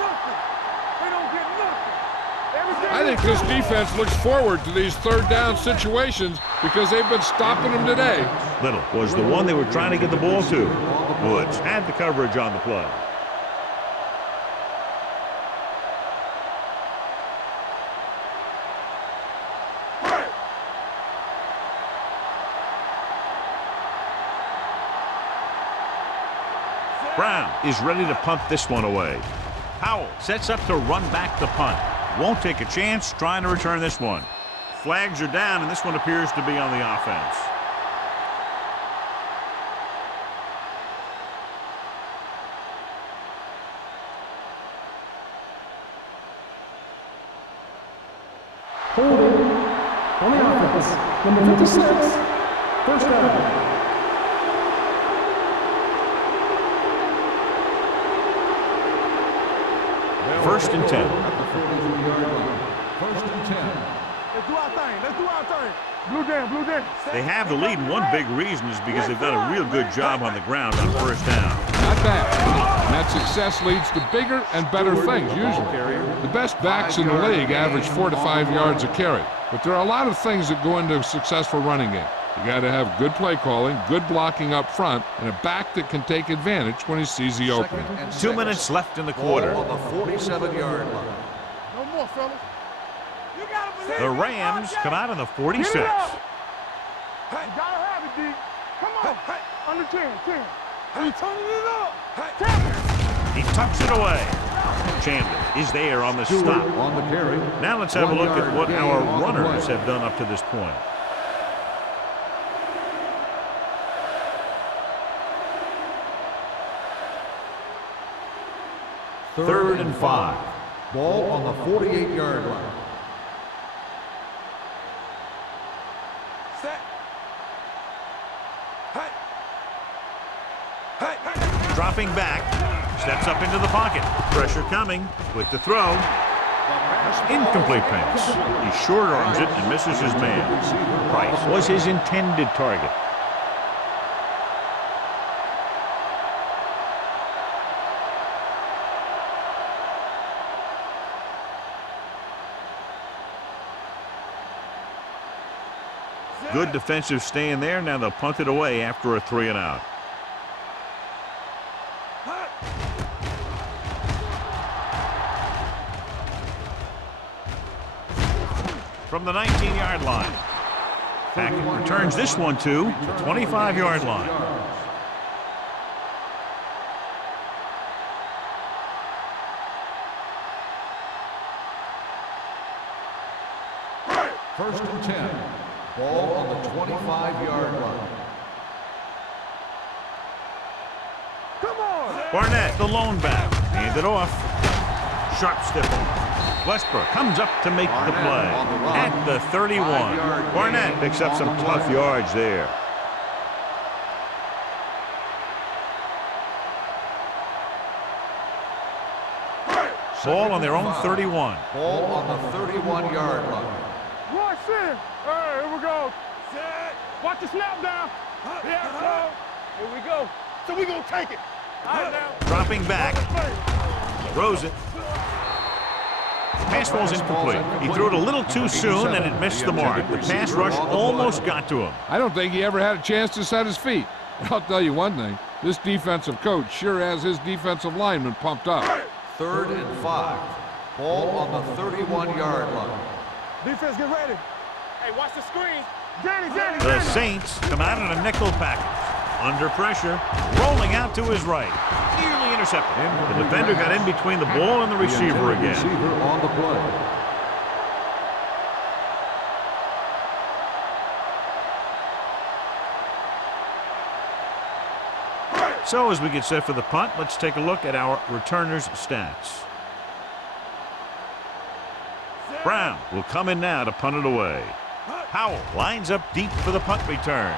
Nothing. They don't get nothing. Everything I think this defense looks forward to these third down situations because they've been stopping them today. Little was the one they were trying to get the ball to. Woods had the coverage on the play. Brown is ready to punt this one away. Powell sets up to run back the punt. Won't take a chance trying to return this one. Flags are down, and this one appears to be on the offense. Holding on the offense. Number 56. First down. First and 10. At the 43-yard line. First and 10. Let's do our thing. Let's do our thing. Blue down, blue down. They have the lead, and one big reason is because they've done a real good job on the ground on first down. Not bad. And that success leads to bigger and better things, usually. The best backs in the league average 4 to 5 yards a carry. But there are a lot of things that go into a successful running game. You got to have good play calling, good blocking up front, and a back that can take advantage when he sees the opening. 2 minutes left in the quarter. Ball on the 47-yard line. No more, fellas. You gotta believe The me, Rams RJ. come out on the 46. Get it up. You gotta have it, D. Come on. Under 10, 10. You turning it up. 10. He tucks it away. Chandler is there on the Stewart stop. on the carry. Now let's have a look at what 1 our yard gain on the runners play. have done up to this point. Third and 5. Ball on the 48-yard line. Dropping back. Steps up into the pocket. Pressure coming with the throw. Incomplete pass. He short arms it and misses his man. Price was his intended target. Good defensive stand there. Now they'll punt it away after a 3-and-out. From the 19-yard line. Hackett returns this one to the 25-yard line. First and 10. Ball on the 25-yard line. Come on! Barnett, the lone back. Hand it off. Sharp stiff arm. Westbrook comes up to make the play at the 31. Barnett picks up some tough yards there. Ball on their own 31. Ball on the 31-yard line. Watch this. All right, here we go. Watch the snap down. Yeah, so here we go. So we gonna take it. All right, now. Dropping back. Throws it. Pass ball's incomplete. He threw it a little too soon and it missed the mark. The pass rush almost got to him. I don't think he ever had a chance to set his feet. I'll tell you one thing. This defensive coach sure has his defensive linemen pumped up. 3rd and 5. Ball on the 31-yard line. Defense, get ready. Hey, watch the screen. Danny. The Saints come out in a nickel package. Under pressure, rolling out to his right. Nearly intercepted. The defender got in between the ball and the receiver again. Receiver on the play. So as we get set for the punt, let's take a look at our returners' stats. Brown will come in now to punt it away. Howell lines up deep for the punt return.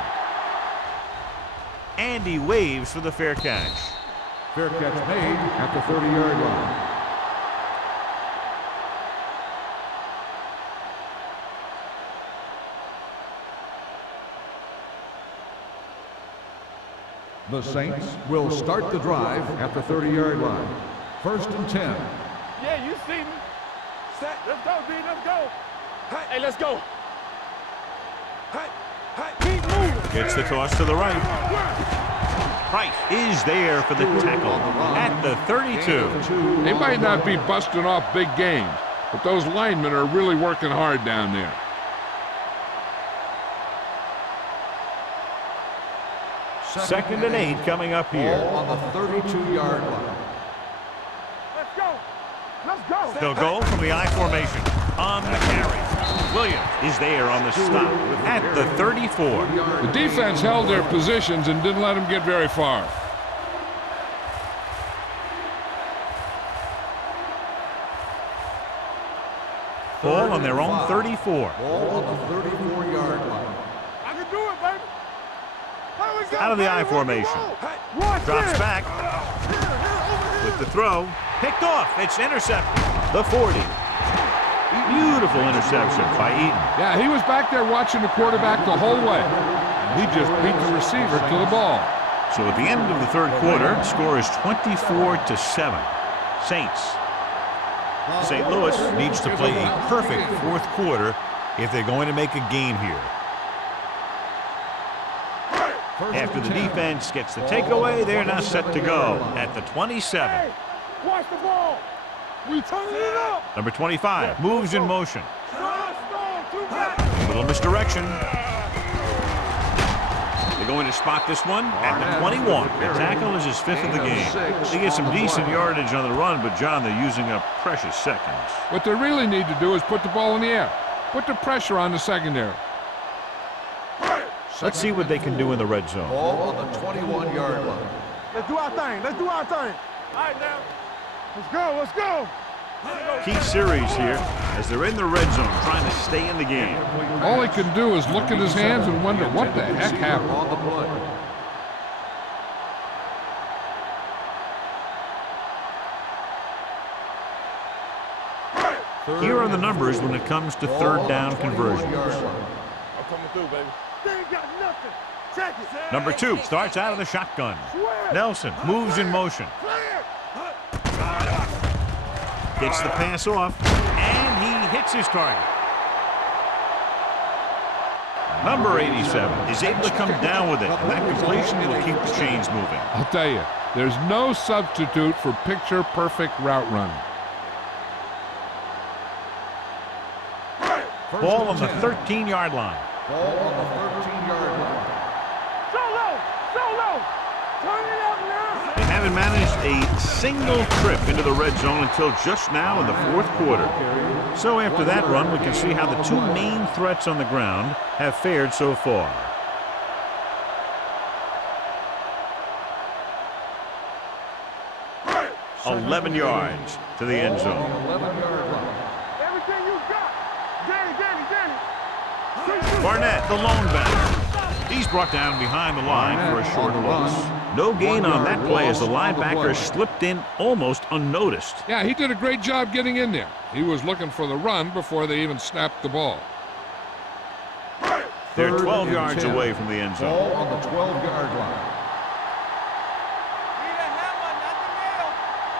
Andy waves for the fair catch. Fair catch made at the 30-yard line. The Saints will start the drive at the 30-yard line. 1st and 10. Yeah, you see me. Set. Let's go, B. Let's go. Hey, let's go. Keep moving. Gets the toss to the right. Price is there for the tackle at the 32. They might not be busting off big games, but those linemen are really working hard down there. Second and 8 coming up here. Ball on the 32-yard line. Let's go. Let's go. They'll go from the I formation on the carry. Williams is there on the stop at the 34. The defense held their positions and didn't let them get very far. Ball on their own 34. Ball on the 34-yard line. I can do it, baby. Here we go, Out of the baby. I Let's formation. go. Watch Drops this. back with the throw. Picked off. It's intercepted. The 40. Beautiful interception by Eaton. Yeah, he was back there watching the quarterback the whole way. He just beat the receiver to the ball. So at the end of the third quarter, the score is 24-7. Saints. St. Louis needs to play a perfect fourth quarter if they're going to make a game here. After the defense gets the takeaway, they're now set to go at the 27. Hey, watch the ball. We turning it up. Number 25 moves in motion. A little misdirection. They're going to spot this one at the 21. The tackle is his 5th of the game. They get some decent yardage on the run, but John, they're using up precious seconds. What they really need to do is put the ball in the air. Put the pressure on the secondary. Let's see what they can do in the red zone. Ball on the 21-yard line. Let's do our thing. Let's do our thing. All right, now. Let's go. Let's go. Key series here as they're in the red zone trying to stay in the game. All he can do is look at his hands and wonder what the heck happened. On the play. Here are the numbers when it comes to third down conversions. I'm coming through, baby. They ain't got nothing. Check it. Number 2 starts out of the shotgun. Nelson moves in motion. Gets the pass off, and he hits his target. Number 87 is able to come down with it, and that completion will keep the chains moving. I'll tell you, there's no substitute for picture-perfect route running. Ball on the 13-yard line. Ball on the 13-yard line. Solo. Turn it up now. They haven't managed a single trip into the red zone until just now in the fourth quarter. So after that run, we can see how the two main threats on the ground have fared so far. Right. 11 yards to the end zone. 11-yard line. Everything you got. Danny. Barnett, the lone batter. He's brought down behind the line for a short loss. No gain on that play as the linebacker slipped in almost unnoticed. Yeah, he did a great job getting in there. He was looking for the run before they even snapped the ball. They're 12 yards away from the end zone. Ball on the 12-yard line.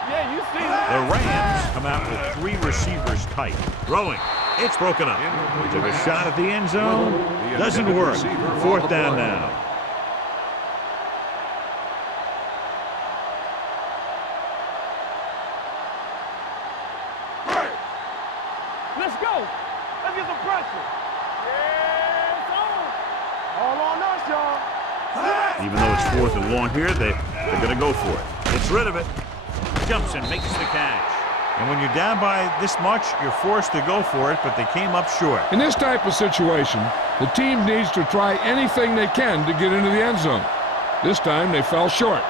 Yeah, you see that. The Rams come out with 3 receivers tight. Throwing. It's broken up. Took a shot at the end zone. Doesn't work. Fourth down now. Let's go. Let's get some pressure. Yeah, it's on. All on us, y'all. Even though it's fourth and long here, they're going to go for it. Gets rid of it. Jumps and makes the catch. And when you're down by this much, you're forced to go for it, but they came up short. In this type of situation, the team needs to try anything they can to get into the end zone. This time, they fell short.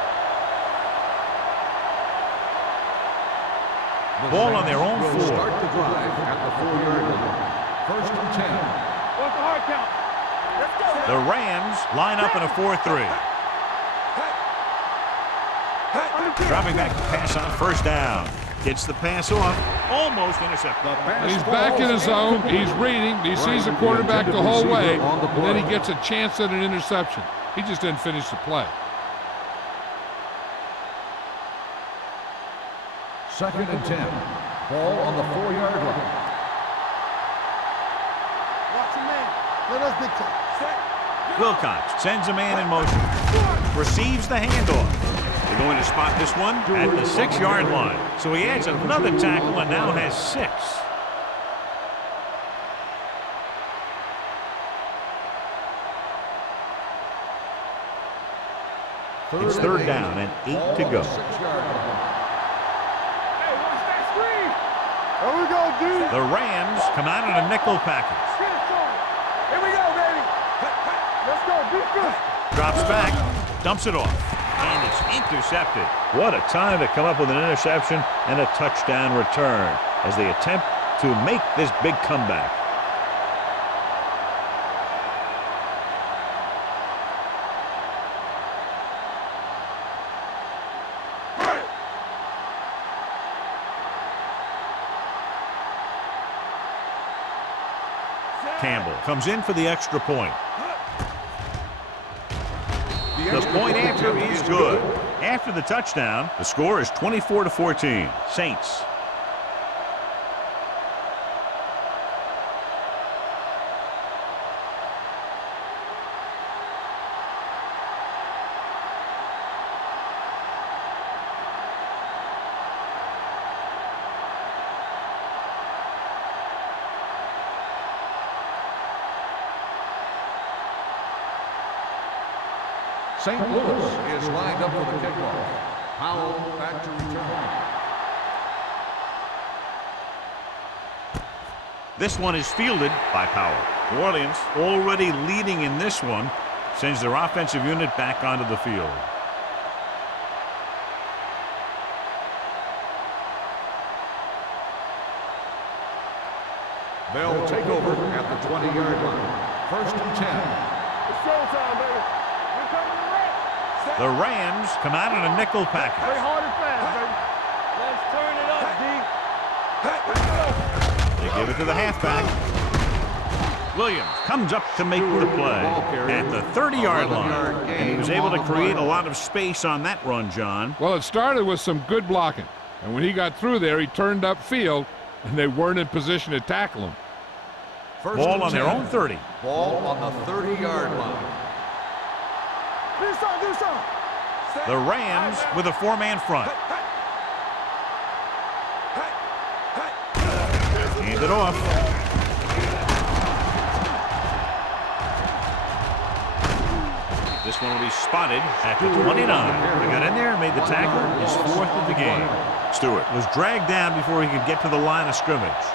Ball on their own 4. Start the drive at the 4-yard line. First and 10. What's the hard count? Let's go. The Rams line up in a 4-3. Dropping back to pass on first down. Gets the pass off. Almost intercepted. He's back in his zone. He's reading. He sees the quarterback the whole way. And then he gets a chance at an interception. He just didn't finish the play. Second and 10. Ball on the 4-yard line. Watch your man. Let us dictate. Set. Wilcox sends a man in motion. Receives the handoff. They're going to spot this one at the 6-yard line. So he adds another tackle and now has 6. It's third down and 8 to go. Hey, watch that screen. There we go, dude. The Rams come out in a nickel package. Here we go, baby. Let's go. Defense. Drops back, dumps it off, and it's intercepted. What a time to come up with an interception and a touchdown return as they attempt to make this big comeback. Campbell comes in for the extra point. The point after is good. After the touchdown, the score is 24-14. Saints. St. Louis is lined up for the kickoff. Powell back to return. This one is fielded by Powell. New Orleans, already leading in this one, sends their offensive unit back onto the field. They'll take over at the 20-yard line. First and 10. It's showtime, baby. We're coming to red. The Rams come out in a nickel Play package. hard and fast, baby. Let's turn it up, D. Give it to the halfback. Williams comes up to make the play at the 30-yard line. And he was able to create a lot of space on that run, John. Well, it started with some good blocking. And when he got through there, he turned upfield, and they weren't in position to tackle him. Ball on their own 30. Ball on the 30-yard line. The Rams with a 4-man front. Hand it off. This one will be spotted at the 29. He got in there and made the tackle. His 4th of the game. Stewart was dragged down before he could get to the line of scrimmage.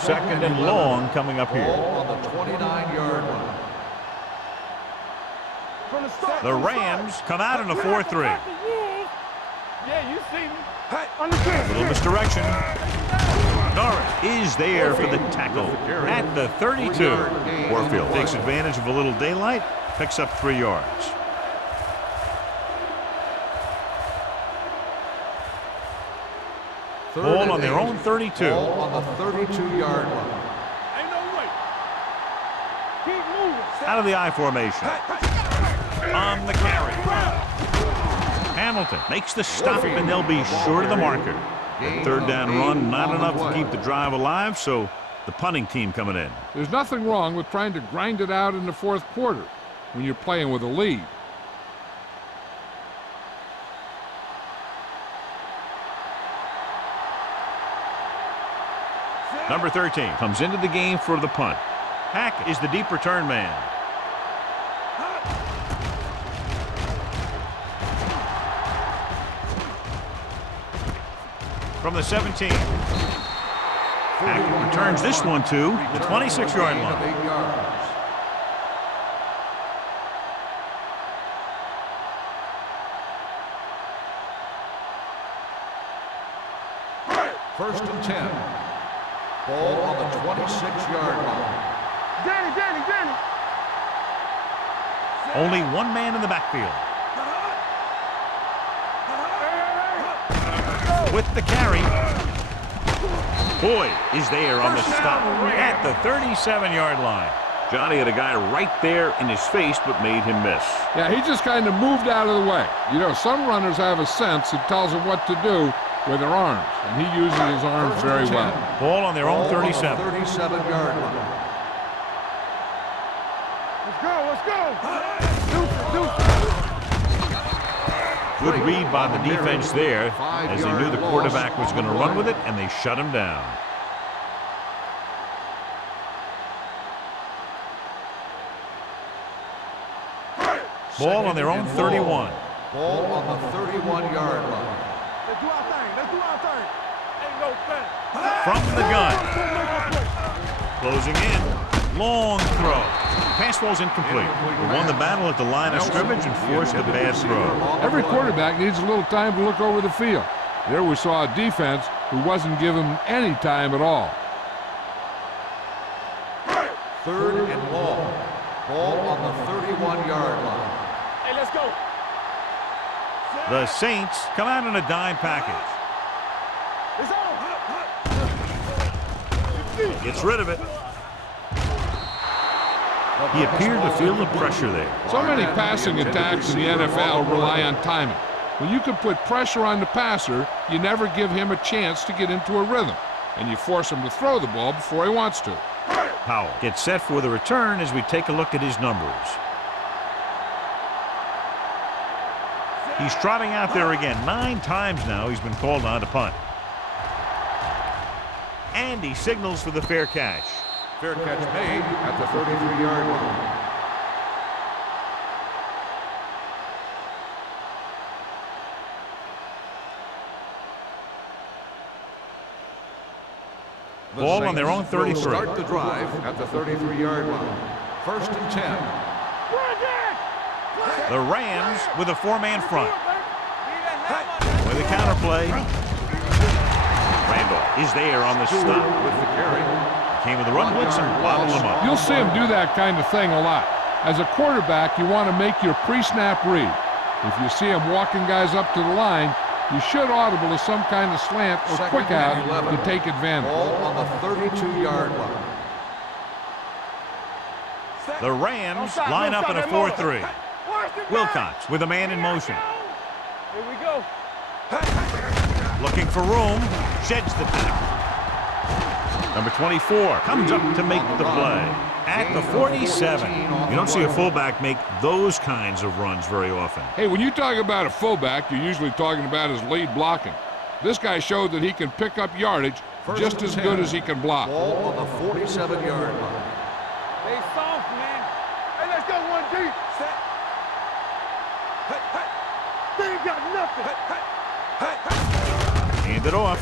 Second and long coming up here. Ball on the 29-yard line. The Rams come out in a 4-3. Yeah, you see me. Little misdirection. Norris is there for the tackle at the 32. Warfield takes advantage of a little daylight, picks up 3 yards. Ball on their own 32. Ball on the 32-yard line. Ain't no way. Keep moving. Out of the I formation. On the carry. Hamilton makes the stop, and they'll be short of the marker. The 3rd down run, not enough to keep the drive alive, so the punting team coming in. There's nothing wrong with trying to grind it out in the 4th quarter when you're playing with a lead. Number 13 comes into the game for the punt. Hackett is the deep return man. From the 17. Hackett returns this one to the 26-yard line. 8 yards. First and 10. Ball on the 26-yard line. Danny. Only one man in the backfield. With the carry. Boyd is there on the stop at the 37-yard line. Johnny had a guy right there in his face, but made him miss. Yeah, he just kind of moved out of the way. You know, some runners have a sense that tells them what to do with their arms, and he uses his arms very well. Ball on their own 37. 37-yard line. Let's go. Good read by the defense there, as they knew the quarterback was going to run with it, and they shut him down. Ball on their own 31. Ball on the 31-yard line. Let's do our thing. Ain't no thing. From the gun. Closing in. Long throw. Pass ball's incomplete. They won the battle at the line of scrimmage and forced the bad throw. Every quarterback needs a little time to look over the field. There we saw a defense who wasn't given any time at all. 3rd and long. Ball on the 31-yard line. Hey, let's go. The Saints come out in a dime package. It's on. Gets rid of it. He appeared to feel the pressure there. So many passing attacks in the NFL rely on timing. When you can put pressure on the passer, you never give him a chance to get into a rhythm, and you force him to throw the ball before he wants to. Powell gets set for the return as we take a look at his numbers. He's trotting out there again. 9 times now he's been called on to punt. And he signals for the fair catch. Fair catch made at the 33-yard line. Ball on their own 33. Start the drive at the 33-yard line. First and 10. The Rams with a 4-man front. With a counterplay. Randall is there on the stop. With the carry. Came with the run blitz and bottled him up. You'll see him do that kind of thing a lot. As a quarterback, you want to make your pre-snap read. If you see him walking guys up to the line, You should audible to some kind of slant or quick out to take advantage. Ball on the 32-yard line. The Rams line up in a 4-3. Wilcox with a man in motion. Here we go. Looking for room. Sheds the tackle. Number 24 comes up to make the play. At the 47. You don't see a fullback make those kinds of runs very often. Hey, when you talk about a fullback, you're usually talking about his lead blocking. This guy showed that he can pick up yardage just as good as he can block. Ball on the 47-yard line. They soft, man. Hey, let's go one deep. Set. They ain't got nothing. Hand it off.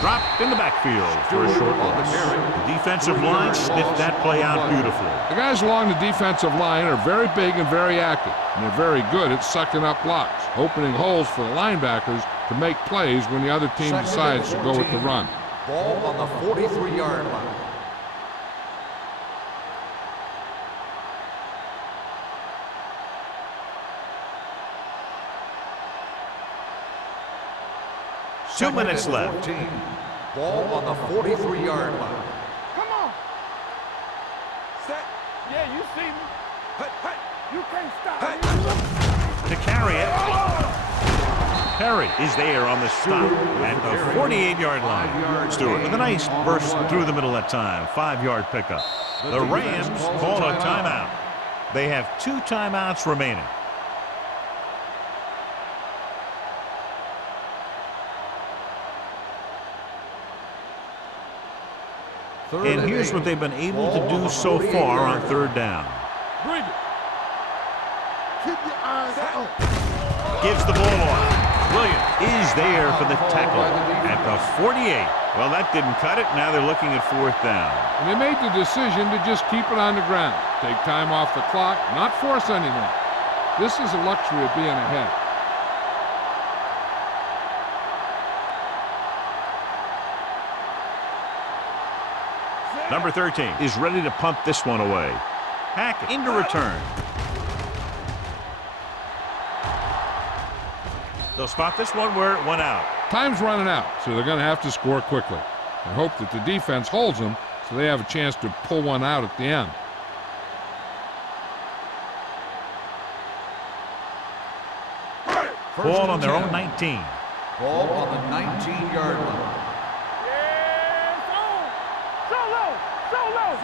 Dropped in the backfield for a short loss. The defensive line sniffed that play out beautifully. The guys along the defensive line are very big and very active, and they're very good at sucking up blocks, opening holes for the linebackers to make plays when the other team decides to go with the run. Ball on the 43-yard line. Two minutes left. 14. Ball on the 43-yard line. Come on. Set. Yeah, you see me. You can't stop me. To carry it. Perry is there on the stop at the 48-yard line. Stewart with a nice burst through the middle that time. 5-yard pickup. The Rams call a timeout. They have 2 timeouts remaining. And here's what they've been able to do so far on 3rd down. Bring it. Keep your eyes out. Gives the ball off. Williams is there for the tackle at the 48. Well, that didn't cut it. Now they're looking at 4th down. And they made the decision to just keep it on the ground, take time off the clock, not force anything. This is a luxury of being ahead. Number 13 is ready to punt this one away. Hackett into return. They'll spot this one where it went out. Time's running out, so they're going to have to score quickly. I hope that the defense holds them so they have a chance to pull one out at the end. Ball on their own 19. Ball on the 19-yard line.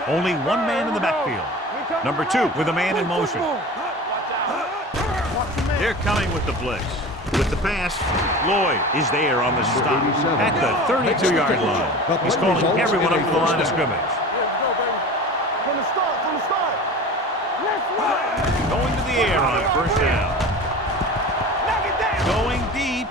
Only one man in the backfield. Number 2 with a man in motion. They're coming with the blitz. With the pass, Lloyd is there on the stop at the 32-yard line. He's calling everyone up to the line of scrimmage. From the start. Let's run. Going to the air on 1st down. Knock it down. Going deep.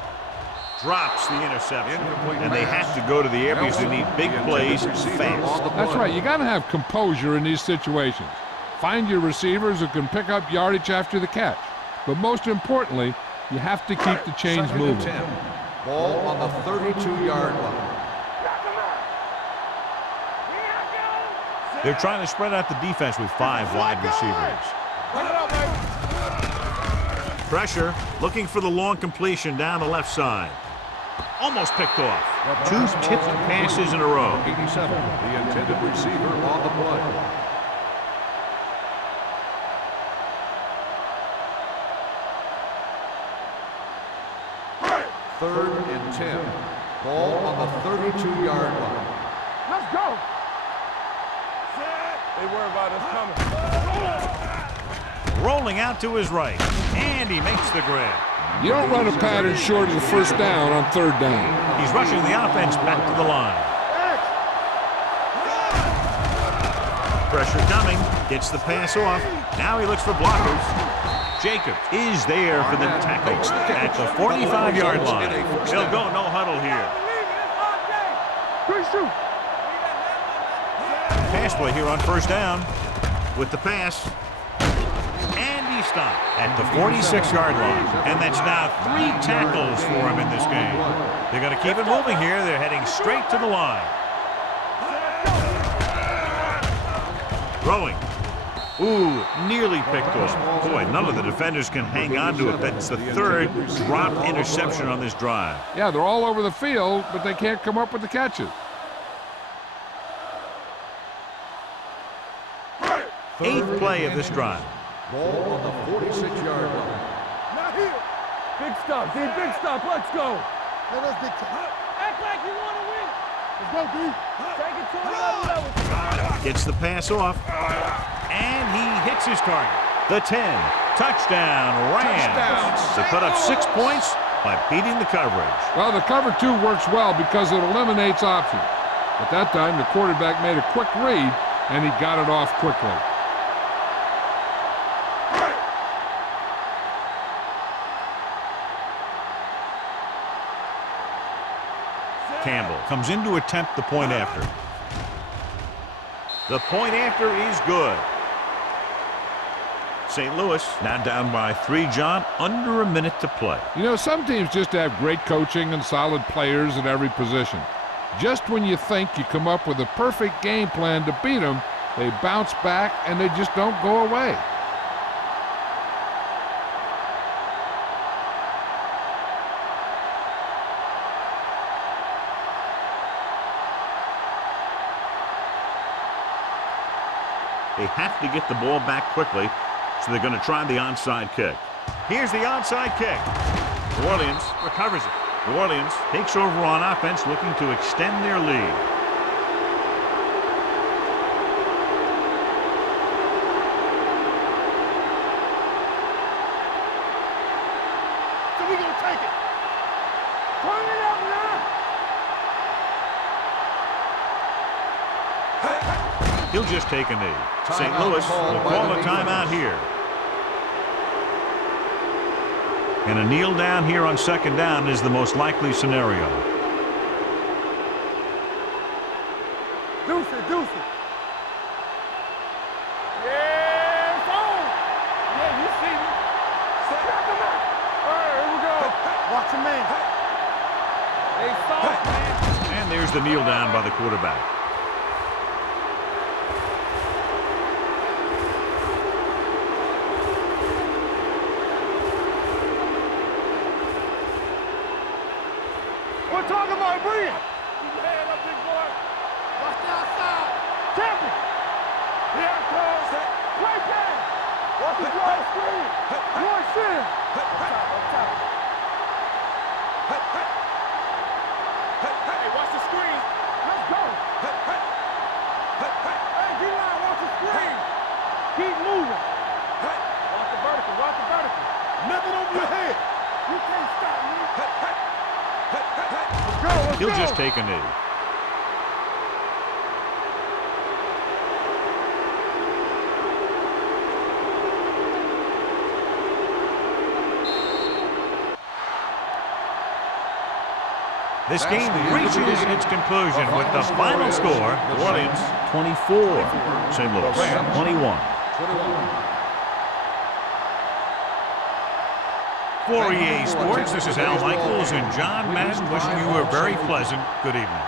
Drops the interception. And they have to go to the air because they need big plays fast. That's right. You got to have composure in these situations. Find your receivers who can pick up yardage after the catch. But most importantly, you have to keep the chains moving. Ball on the 32-yard line. They're trying to spread out the defense with 5 wide receivers. Pressure, looking for the long completion down the left side. Almost picked off. 2 tipped passes in a row. 87, the intended receiver on the play. Third and 10. Ball on the 32-yard line. Let's go. They worry about us coming. Rolling out to his right. And he makes the grab. You don't run a pattern short of the 1st down on 3rd down. He's rushing the offense back to the line. Pressure coming. Gets the pass off. Now he looks for blockers. Jacobs is there for the tackle at the 45-yard line. They'll go no huddle here. Pass play here on 1st down. With the pass. And he stopped at the 46-yard line. And that's now 3 tackles for him in this game. They're going to keep it moving here. They're heading straight to the line. Throwing. Ooh, nearly picked off. Boy, none of the defenders can hang on to it. That's the third dropped interception on this drive. Yeah, they're all over the field, but they can't come up with the catches. Eighth play of this drive. Ball on the 46-yard line. Not here. Big stop, D. Big stop. Let's go. Let us big stop. Act like you want to win. Let's go, D. Take it to another level. Gets the pass off, and he hits his target. The 10, touchdown Rams. They put up 6 points by beating the coverage. Well, the cover 2 works well because it eliminates options. At that time, the quarterback made a quick read, and he got it off quickly. Campbell comes in to attempt the point after. The point after is good. St. Louis now down by 3, John, under a minute to play. You know, some teams just have great coaching and solid players at every position. Just when you think you come up with a perfect game plan to beat them, they bounce back and they just don't go away. They have to get the ball back quickly, so they're going to try the onside kick. Here's the onside kick. New Orleans recovers it. New Orleans takes over on offense, looking to extend their lead. So we gonna take it. Turn it up now. He'll just take a knee. St. Louis will call a timeout here. And a kneel down here on second down is the most likely scenario. Deuce it, deuce it. Yeah, it's on. Yeah, you see me. Check him out. All right, here we go. Watch him, man. They soft, man. And there's the kneel down by the quarterback. We're talking about breathing. Keep your head up, big boy. Watch the outside. Campbell. Here it comes. Play game. Watch the draw the screen. Royce in. Up top. Hey, watch the screen. Let's go. Hey, D-line, watch the screen. Keep moving. Watch the vertical. Watch the vertical. Nothing over your head. You can't stop me. Let's He'll go. just take a knee. This game reaches its conclusion with the final score, New Orleans 24, St. Louis 21. For EA Sports, this is Al Michaels and John Madden wishing you a very pleasant good evening.